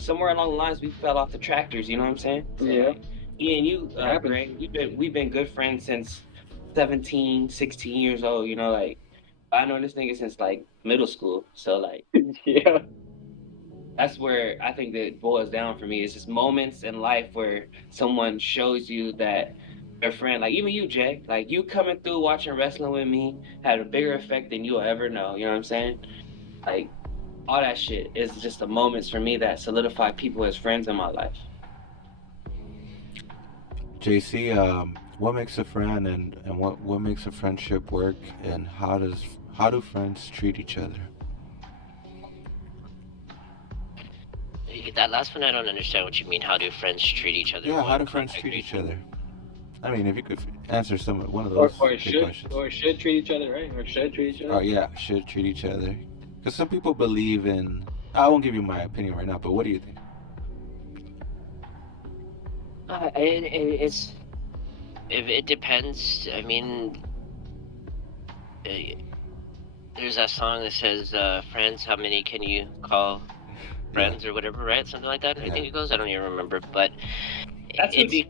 somewhere along the lines, we fell off the tractors. You know what I'm saying? So Yeah. like me and you, It happens. Greg, we've been good friends since 17, 16 years old. You know, like I know this nigga since like middle school. So like Yeah. that's where I think that it boils down for me. It's just moments in life where someone shows you that their friend, like even you, Jay, like you coming through watching wrestling with me had a bigger effect than you'll ever know. You know what I'm saying? Like all that shit is just the moments for me that solidify people as friends in my life. JC, what makes a friend, and what makes a friendship work, and how do friends treat each other? That last one, I don't understand what you mean. How do friends treat each other? Yeah, how What do friends context treat are you each other? I mean, if you could answer one of Or those or big should questions. or should treat each other, right? Or should treat each other. Oh yeah, should treat each other. Because some people believe in. I won't give you my opinion right now, but what do you think? it depends. I mean, uh, there's that song that says, "Friends, how many can you call friends?" or whatever, right? Something like that. I Yeah. think it goes. I don't even remember, but That's too it's deep.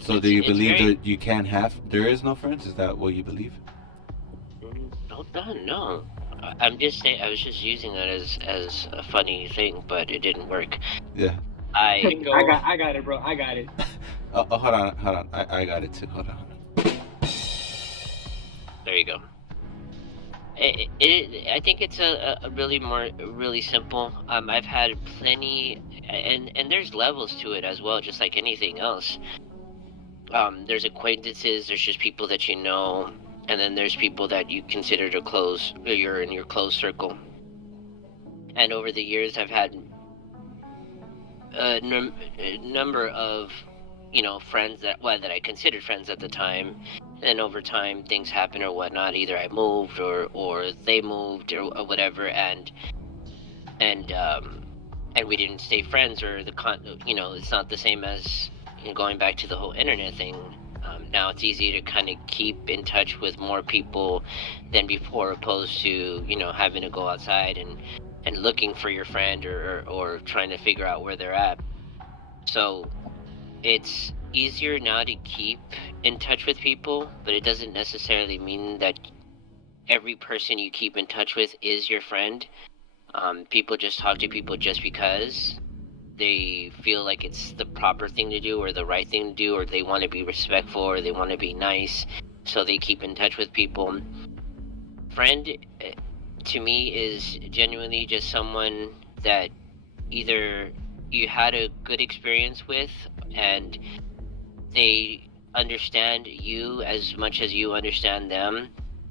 So do you it's believe very. that you can't have? There is no friends. Is that what you believe? No. I'm just saying. I was just using that as a funny thing, but it didn't work. Yeah. I I got it, bro. I got it. Hold on. I got it too. Hold on. There you go. I think it's a really simple. I've had plenty, and there's levels to it as well, just like anything else. There's acquaintances, there's just people that you know, and then there's people that you consider you're in your close circle. And over the years, I've had a number of, friends that I considered friends at the time. And over time, things happen or whatnot. Either I moved or they moved or whatever, and we didn't stay friends, or it's not the same as going back to the whole internet thing. Now it's easy to kind of keep in touch with more people than before, opposed to having to go outside and looking for your friend, or trying to figure out where they're at. So it's easier now to keep in touch with people, but it doesn't necessarily mean that every person you keep in touch with is your friend. People just talk to people just because they feel like it's the proper thing to do or the right thing to do, or they want to be respectful, or they want to be nice, so they keep in touch with people. Friend, to me, is genuinely just someone that either you had a good experience with, and they understand you as much as you understand them,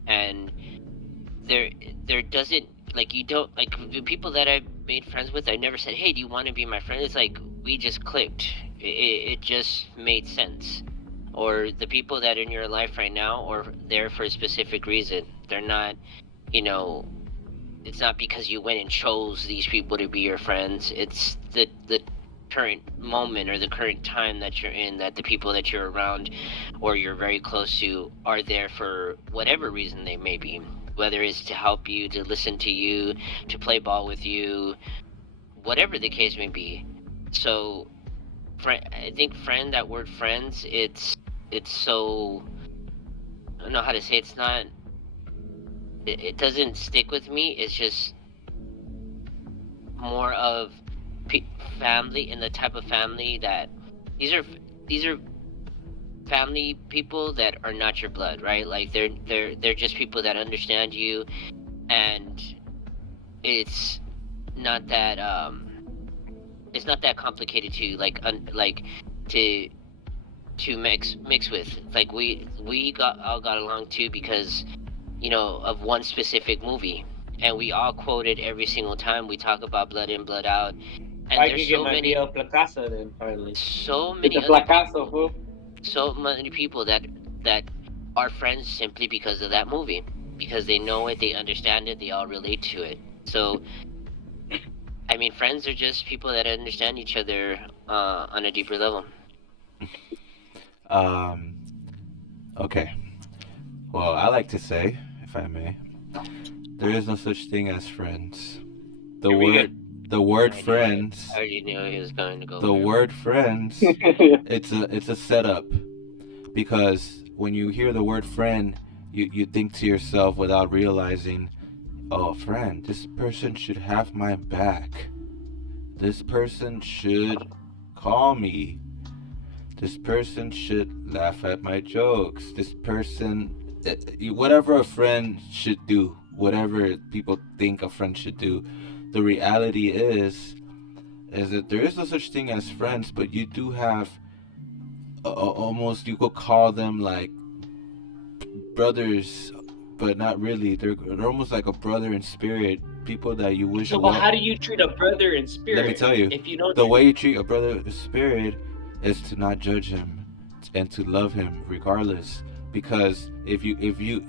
and there doesn't, like, you don't, like, the people that I've made friends with, I never said, hey, do you want to be my friend? It's like we just clicked. It just made sense. Or the people that are in your life right now are there for a specific reason. They're not, it's not because you went and chose these people to be your friends. It's the current moment or the current time that you're in, that the people that you're around or you're very close to are there for whatever reason they may be, whether it's to help you, to listen to you, to play ball with you, whatever the case may be. So I think that word friends, it's so, I don't know how to say, it's not, it doesn't stick with me. It's just more of family, and the type of family that these are family people that are not your blood, right? Like they're just people that understand you, and it's not that complicated to like to to mix with. Like we all got along too because, you know, of one specific movie, and we all quote it every single time we talk about Blood In, Blood Out. And I there's can get so my many, Via Placasa then finally. so It's many a other flacazo, fool. so many people that are friends simply because of that movie, because they know it, they understand it, they all relate to it. So I mean, friends are just people that understand each other on a deeper level. Okay. Well, I like to say, if I may, there is no such thing as friends. The Here we word, the word friends, I already knew he was going to go the there. word friends, it's a setup, because when you hear the word friend, you think to yourself without realizing, oh, friend, this person should have my back. This person should call me. This person should laugh at my jokes. This person, whatever a friend should do, whatever people think a friend should do, the reality is that there is no such thing as friends, but you do have almost, you could call them like brothers, but not really. They're almost like a brother in spirit. People that you wish. So, but how do you treat a brother in spirit? Let me tell you, if you don't the way you treat a brother in spirit is to not judge him and to love him regardless. Because if you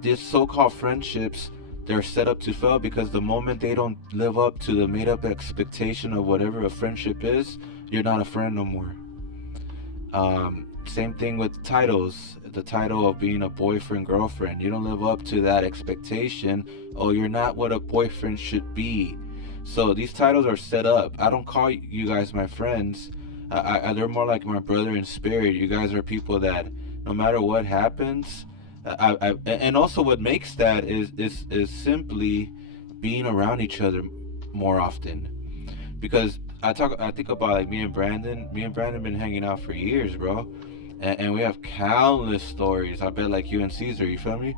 these so-called friendships, they're set up to fail, because the moment they don't live up to the made-up expectation of whatever a friendship is, you're not a friend no more. Same thing with titles. The title of being a boyfriend, girlfriend. You don't live up to that expectation. Oh, you're not what a boyfriend should be. So these titles are set up. I don't call you guys my friends. They're more like my brother in spirit. You guys are people that, no matter what happens, and also what makes that is simply being around each other more often. Because I think about like me and Brandon. Me and Brandon been hanging out for years, bro, and we have countless stories. I bet like you and Caesar, you feel me?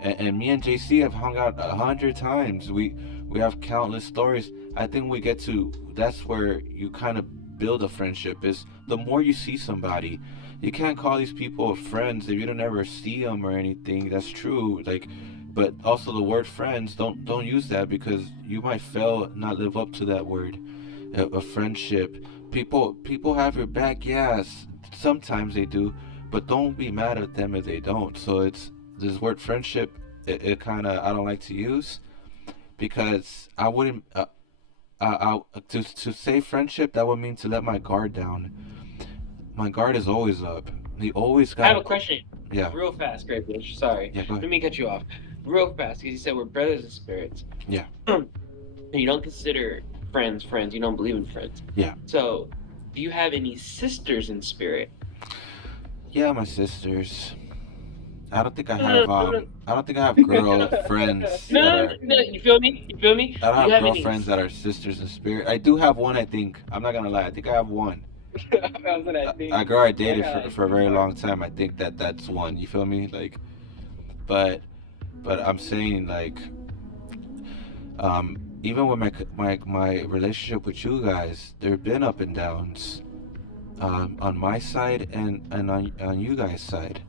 And me and JC have hung out 100 times. We have countless stories. I think we get to, that's where you kind of build a friendship, is the more you see somebody. You can't call these people friends if you don't ever see them or anything. That's true. Like, but also the word friends, don't use that, because you might fail, not live up to that word. A friendship. People have your back, yes. Sometimes they do, but don't be mad at them if they don't. So it's this word friendship. It kind of, I don't like to use, because I wouldn't. To say friendship, that would mean to let my guard down. My guard is always up. You always got. I have a question. Yeah. Real fast, Great Bush. Sorry. Yeah, go ahead. Let me cut you off. Real fast, because you said we're brothers in spirits. Yeah. And you don't consider friends. You don't believe in friends. Yeah. So, do you have any sisters in spirit? Yeah, my sisters. I don't think I have. I don't think I have girl friends. No, you feel me? You feel me? I don't have any girlfriends that are sisters in spirit. I do have one, I think. I'm not gonna lie. I think I have one. A girl I dated for a very long time. I think that's one. You feel me? Like, but I'm saying, like, even with my relationship with you guys, there have been up and downs, on my side and on you guys' side.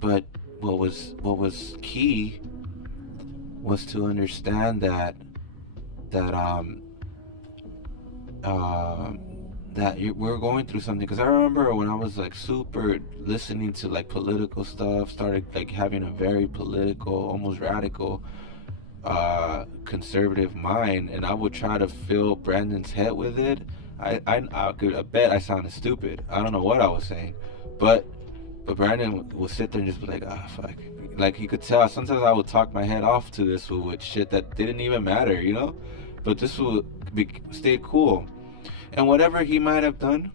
But what was key was to understand that we're going through something. Because I remember when I was like super listening to like political stuff, started like having a very political, almost radical, conservative mind, and I would try to fill Brandon's head with it. I bet I sounded stupid. I don't know what I was saying, but Brandon would sit there and just be like, ah, fuck. Like, he could tell. Sometimes I would talk my head off to this fool with shit that didn't even matter, you know? But this fool stayed cool. And whatever he might have done,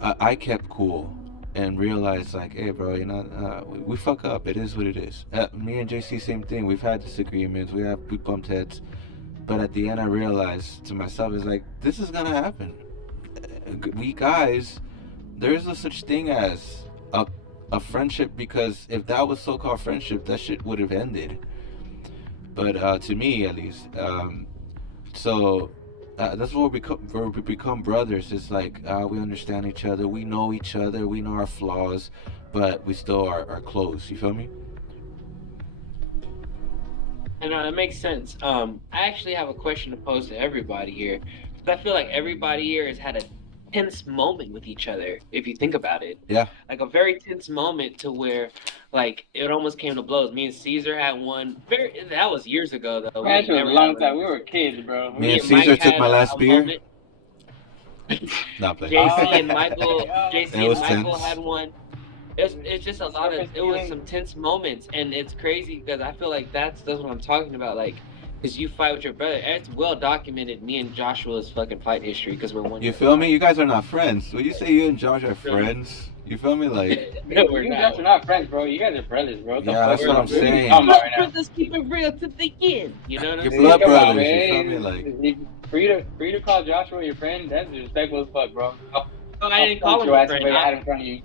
I kept cool and realized, like, hey, bro, you know, we fuck up. It is what it is. Me and JC, same thing. We've had disagreements. We bumped heads. But at the end, I realized to myself, it's like, this is gonna happen. We guys, there is no such thing as a friendship, because if that was so-called friendship, that shit would have ended. But to me, at least. So That's what we become brothers. It's like we understand each other, we know each other, we know our flaws, but we still are close. You feel me? I know that makes sense. I actually have a question to pose to everybody here. 'Cause I feel like everybody here has had a tense moment with each other, if you think about it. Yeah. Like a very tense moment to where, like, it almost came to blows. Me and Caesar had one. That was years ago, though. We Man, ain't that was a never had long one time. like We this. were kids, bro. Me and and Caesar Mike took had my last a beer. moment. Not playing. JC and Michael, Oh, JC It was and Michael tense. had one. It's just a lot of. It was some tense moments, and it's crazy because I feel like that's what I'm talking about. Like, because you fight with your brother, and it's well documented. Me and Joshua's fucking fight history because we're one. You year feel me? apart. You guys are not friends. When you say you and Josh are Really? friends, you feel me? Like, No, we're You not. guys are not friends, bro. You guys are brothers, bro. Yeah, that's what I'm saying. Come on right now. Brothers keep it real to the end. You know what I'm Your saying? blood Come on, brothers, man. you feel me? Like, For you to call Joshua your friend, that's disrespectful as fuck, bro. No, I didn't call him your a ass friend. away out in front of you.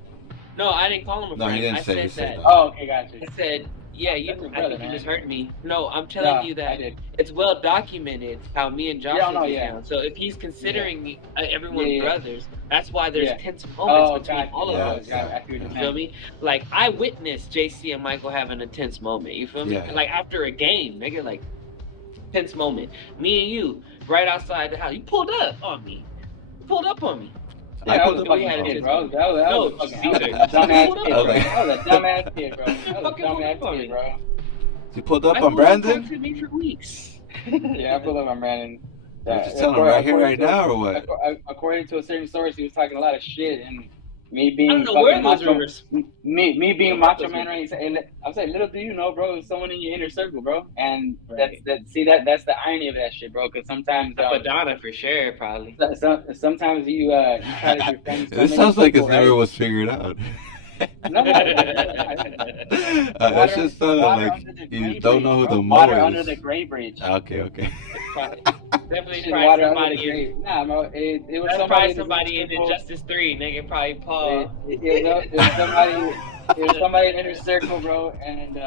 No, I didn't call him a No, friend. he didn't I say- he said said that. that. Oh, okay, gotcha. I said, yeah, you. That's your I brother, think you man. just heard me. No, I'm telling you I that did. it's well documented how me and Joshua no, get yeah. down. So if he's considering me, everyone Yeah. brothers, that's why there's Yeah. tense moments Oh, between gotcha. all of Yeah, us. I see what you're You yeah. feel me? Like I witnessed JC and Michael having a tense moment. You feel me? Yeah, yeah. Like after a game, nigga, like tense moment. Me and you right outside the house. You pulled up on me. You pulled up on me. I that pulled was a up we fucking had a kid, tense bro. moment. That was No, a fucking Caesar. dumbass Pulled up kid, on bro. me. That was a dumbass kid, bro. That was a Fucking pulled up dumbass on kid, me. bro. You pulled up Michael on wouldn't talk Brandon? to me for weeks. Yeah, I pulled up on Brandon. You're just telling him right here, right now, or what? According to a certain source, he was talking a lot of shit, and me being I don't know where those macho, rumors. me being Where macho those man, right? And I was like, little do you know, bro, it's someone in your inner circle, bro. And Right. that's the irony of that shit, bro. Because sometimes, Madonna for sure, probably. sometimes you try to befriend so This many sounds like people, it never right? was figured out. No, That's just sounded like you don't know who the water Mo under is. the gray bridge. Okay. Definitely Shit, probably water under somebody the in. gray. Nah, bro, it was That's somebody probably in somebody in circle. Injustice 3, nigga. Probably Paul. It was somebody. It was somebody in inner circle, bro, and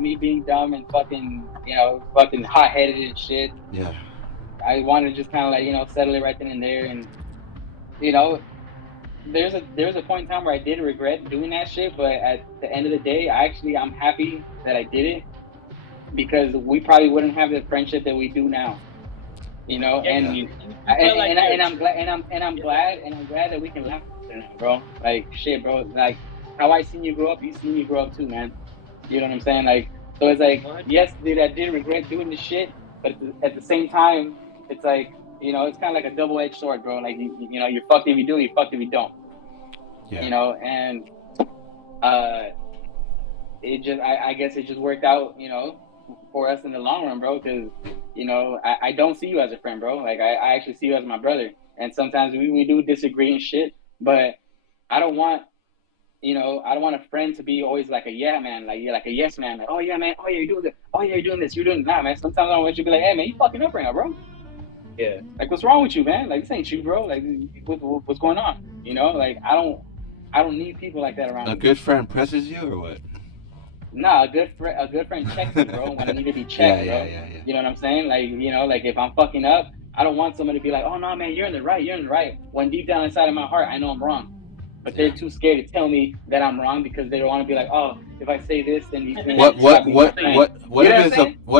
me being dumb and fucking hot headed and shit. Yeah. I wanted to just kind of like settle it right then and there, and there's a point in time where I did regret doing that shit, but at the end of the day, I'm happy that I did it because we probably wouldn't have the friendship that we do now. And I'm glad that we can laugh at it now, bro. Like shit, bro. Like how I seen you grow up, you seen me grow up too, man. You know what I'm saying? Like, so it's like, yes, I did regret doing this shit, but at the same time, it's like, it's kind of like a double-edged sword, bro. Like, you're fucked if you do, you're fucked if you don't. Yeah. And it just, I guess it just worked out, for us in the long run, bro. Because, I don't see you as a friend, bro. Like, I actually see you as my brother. And sometimes we do disagree and shit, but I don't want a friend to be always like a yeah man, like you're like a yes man, like, oh yeah man, oh yeah you're doing this, oh yeah you're doing this, you're doing nah man. Sometimes I want you to be like, hey man, you fucking up right now, bro. Yeah. Like what's wrong with you, man? Like this ain't you, bro. Like what's going on? Like I don't need people like that around me. A good friend presses you or what? Nah, a good friend checks me, bro, when I need to be checked, bro. Yeah. You know what I'm saying? Like, like if I'm fucking up, I don't want somebody to be like, oh no man, you're in the right. When deep down inside of my heart, I know I'm wrong. But they're too scared to tell me that I'm wrong because they don't want to be like, oh, if I say this, then you. What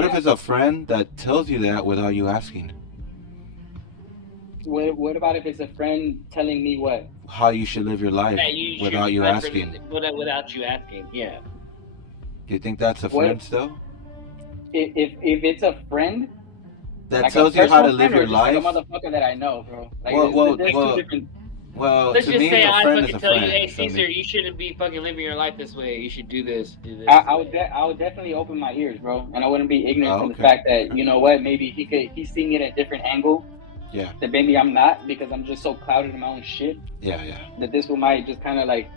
if it's a friend that tells you that without you asking? What about if it's a friend telling me what? How you should live your life without you asking? Without you asking, yeah. Do you think that's a friend still? If it's a friend that like tells you how to live your life, like a motherfucker that I know, bro. Like, there's two different. Well, let's to just me, say a I friend fucking is a tell friend. you, hey Caesar, you shouldn't be fucking living your life this way. You should do this. I would definitely open my ears, bro, and I wouldn't be ignorant to the fact that you know what, maybe he's seeing it at a different angle. Yeah. That maybe I'm not because I'm just so clouded in my own shit. Yeah. That this one might just kind of like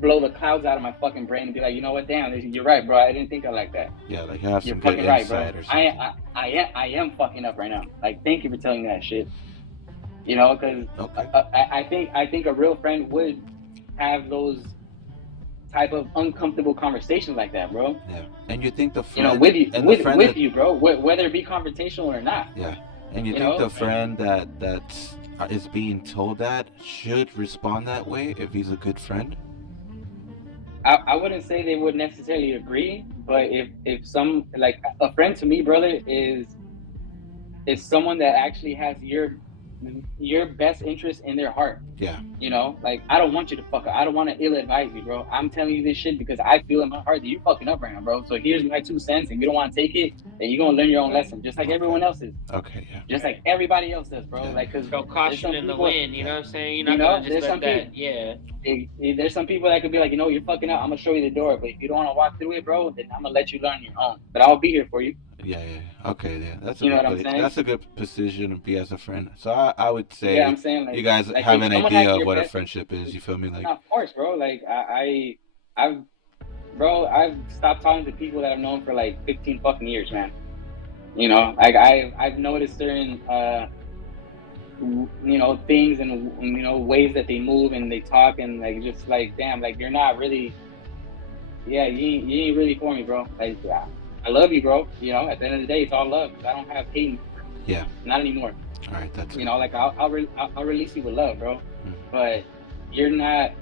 blow the clouds out of my fucking brain and be like, you know what, damn, you're right, bro. I didn't think of it like that. Yeah, like you have some you're good fucking right, insight bro. or something. I am fucking up right now. Like, thank you for telling me that shit. Because I think a real friend would have those type of uncomfortable conversations like that, bro. Yeah, and you think the friend, with you, bro, whether it be confrontational or not. Yeah, And you You think the know, friend that is being told that should respond that way if he's a good friend? I wouldn't say they would necessarily agree, but if some like a friend to me, brother, is someone that actually has your best interest in their heart. Yeah. You know, like I don't want you to fuck up. I don't want to ill advise you, bro. I'm telling you this shit because I feel in my heart that you're fucking up right now, bro. So here's my 2 cents. If you don't want to take it, then you're gonna learn your own lesson, just like Okay. everyone else is, Okay. Yeah. just like everybody else does, bro. Yeah. Like, cause Throw there's caution some in the people, wind. You know what I'm saying? You're you not gonna know, just there's let some people. that. Yeah. There's some people that could be like, you know, you're fucking up. I'm gonna show you the door, but if you don't want to walk through it, bro, then I'm gonna let you learn your own. But I'll be here for you. Yeah, yeah. Okay, yeah. That's a You know good what I'm place. saying? That's a good position to be as a friend. So I would Yeah, say I'm saying you like, guys like have if an someone has idea of your what a best, friendship is. You feel me? Like, of course, bro. Like I've, bro, I've stopped talking to people that I've known for like 15 fucking years, man. You know, like I've noticed certain you know, things and you know ways that they move and they talk and like just like damn, like you're not really, yeah, you ain't really for me, bro. Like yeah, I love you, bro. You know, at the end of the day, it's all love. I don't have hate, yeah. not anymore. All right, that's You good. know, like I'll release you with love, bro. Mm. But you're not.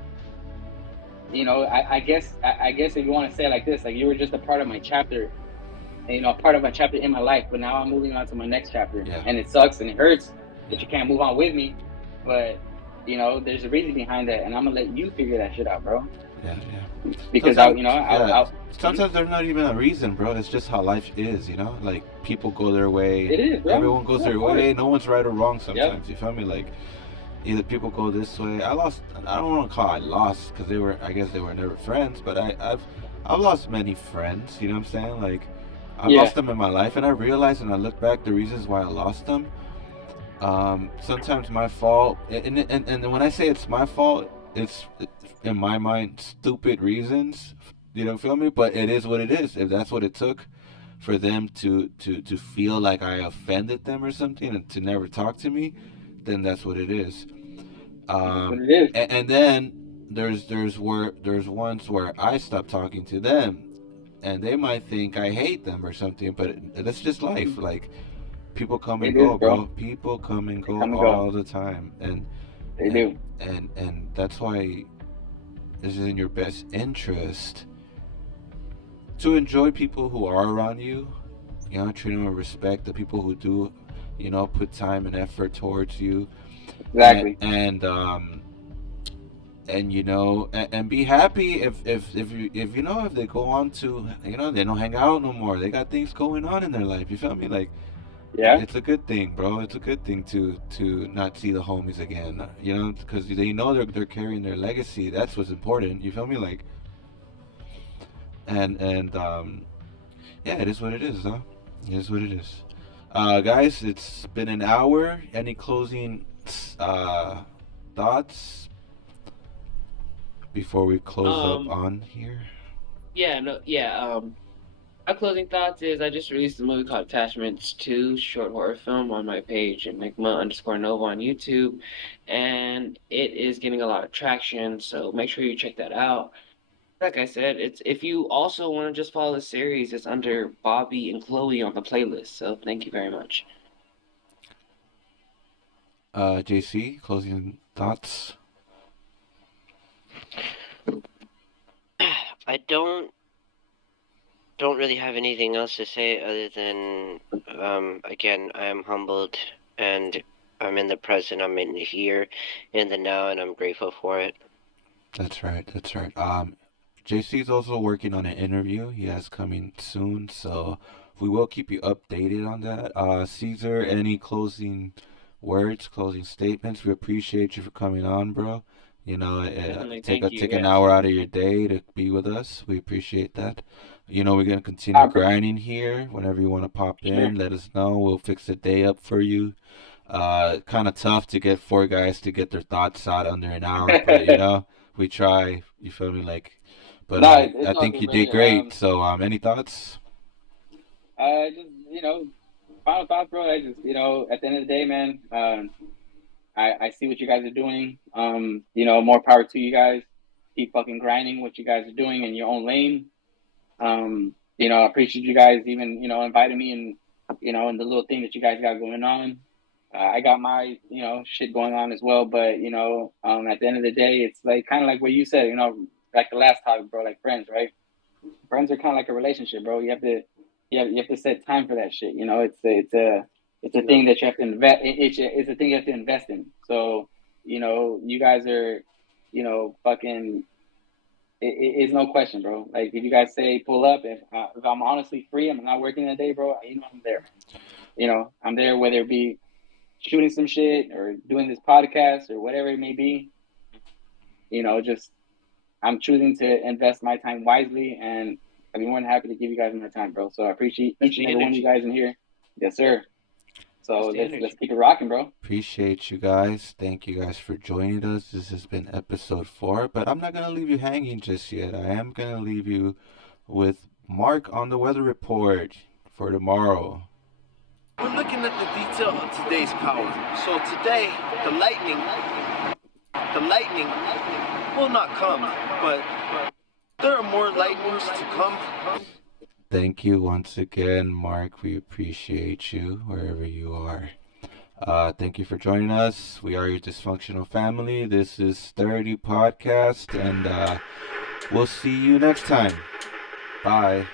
You know, I guess if you want to say it like this, like you were just a part of my chapter, you know, a part of my chapter in my life. But now I'm moving on to my next chapter, Yeah. and it sucks and it hurts that Yeah. you can't move on with me. But you know, there's a reason behind that, and I'm gonna let you figure that shit out, bro. Yeah, yeah. Because Sometimes, you know, yeah. hmm? Sometimes there's not even a reason, bro. It's just how life is, you know. Like people go their way. It is, bro. Everyone goes Yeah, their of course. way. No one's right or wrong. Yep. Sometimes you feel me? Like either people go this way. I lost. I don't want to call it lost because they were. I guess they were never friends. But I've lost many friends. You know what I'm saying? Like I've Yeah. lost them in my life, and I realized and I look back the reasons why I lost them. Sometimes my fault, and when I say it's my fault, it's in my mind stupid reasons. You know, feel me? But it is what it is. If that's what it took for them to feel like I offended them or something and to never talk to me, then that's what it is. That's what it is. And then there's ones where I stop talking to them, and they might think I hate them or something, but that's just life. Like people come and It is, go, bro. bro. People come and They go come and go. all the time, They and do. and that's why it's in your best interest to enjoy people who are around you. You know, treat them with respect. The people who do, you know, put time and effort towards you, Exactly. and you know, and be happy if you know if they go on to, you know, they don't hang out no more. They got things going on in their life. You feel me? Like Yeah. it's a good thing, bro. It's a good thing to not see the homies again. You know, because they know they're carrying their legacy. That's what's important. You feel me? Like and yeah, it is what it is, though. It is what it is. Guys, it's been an hour. Any closing thoughts before we close up on here? Yeah. No. Yeah. My closing thoughts is I just released a movie called Attachments 2, short horror film on my page, Enigma_Nova on YouTube, and it is getting a lot of traction. So make sure you check that out. Like I said, it's if you also want to just follow the series, it's under Bobby and Chloe on the playlist. So thank you very much. JC, closing thoughts. I don't really have anything else to say other than again, I am humbled and I'm in the present, I'm in the here, in the now, and I'm grateful for it. That's right. That's right. JC's also working on an interview. He has coming soon, so we will keep you updated on that. Caesar, any closing words, closing statements? We appreciate you for coming on, bro. You know, Definitely, take thank you. take an Yes. hour out of your day to be with us. We appreciate that. You know, we're gonna I continue appre- grinding here. Whenever you want to pop Sure. in, let us know. We'll fix the day up for you. Kind of tough to get four guys to get their thoughts out under an hour, but you know, we try. You feel me? Like, but No, I it's all think good, you did brother. great. So, any thoughts? Just you know, final thoughts, bro. I just you know, at the end of the day, man. I see what you guys are doing. You know, more power to you guys. Keep fucking grinding what you guys are doing in your own lane. You know, I appreciate you guys even, you know, inviting me and and the little thing that you guys got going on. I got my, shit going on as well. But, at the end of the day, it's like kind of like what you said, like the last topic, bro, like friends, right? Friends are kind of like a relationship, bro. You have to set time for that shit. It's a thing that you have to invest. It's a thing you have to invest in. So, you guys are, fucking. It's no question, bro. Like if you guys say pull up, if I'm honestly free, I'm not working that day, bro. I'm there. I'm there whether it be shooting some shit or doing this podcast or whatever it may be. Just I'm choosing to invest my time wisely, and I'd be more than happy to give you guys my time, bro. So I appreciate each and every one of you guys in here. Yes, sir. So let's keep it rocking, bro. Appreciate you guys. Thank you guys for joining us. This has been episode 4, but I'm not gonna leave you hanging just yet. I am gonna leave you with Mark on the weather report for tomorrow. We're looking at the detail of today's power. So today, the lightning will not come, but there are more lightnings to come. Thank you once again, Mark. We appreciate you wherever you are. Thank you for joining us. We are your dysfunctional family. This is 30 Podcast, and we'll see you next time. Bye.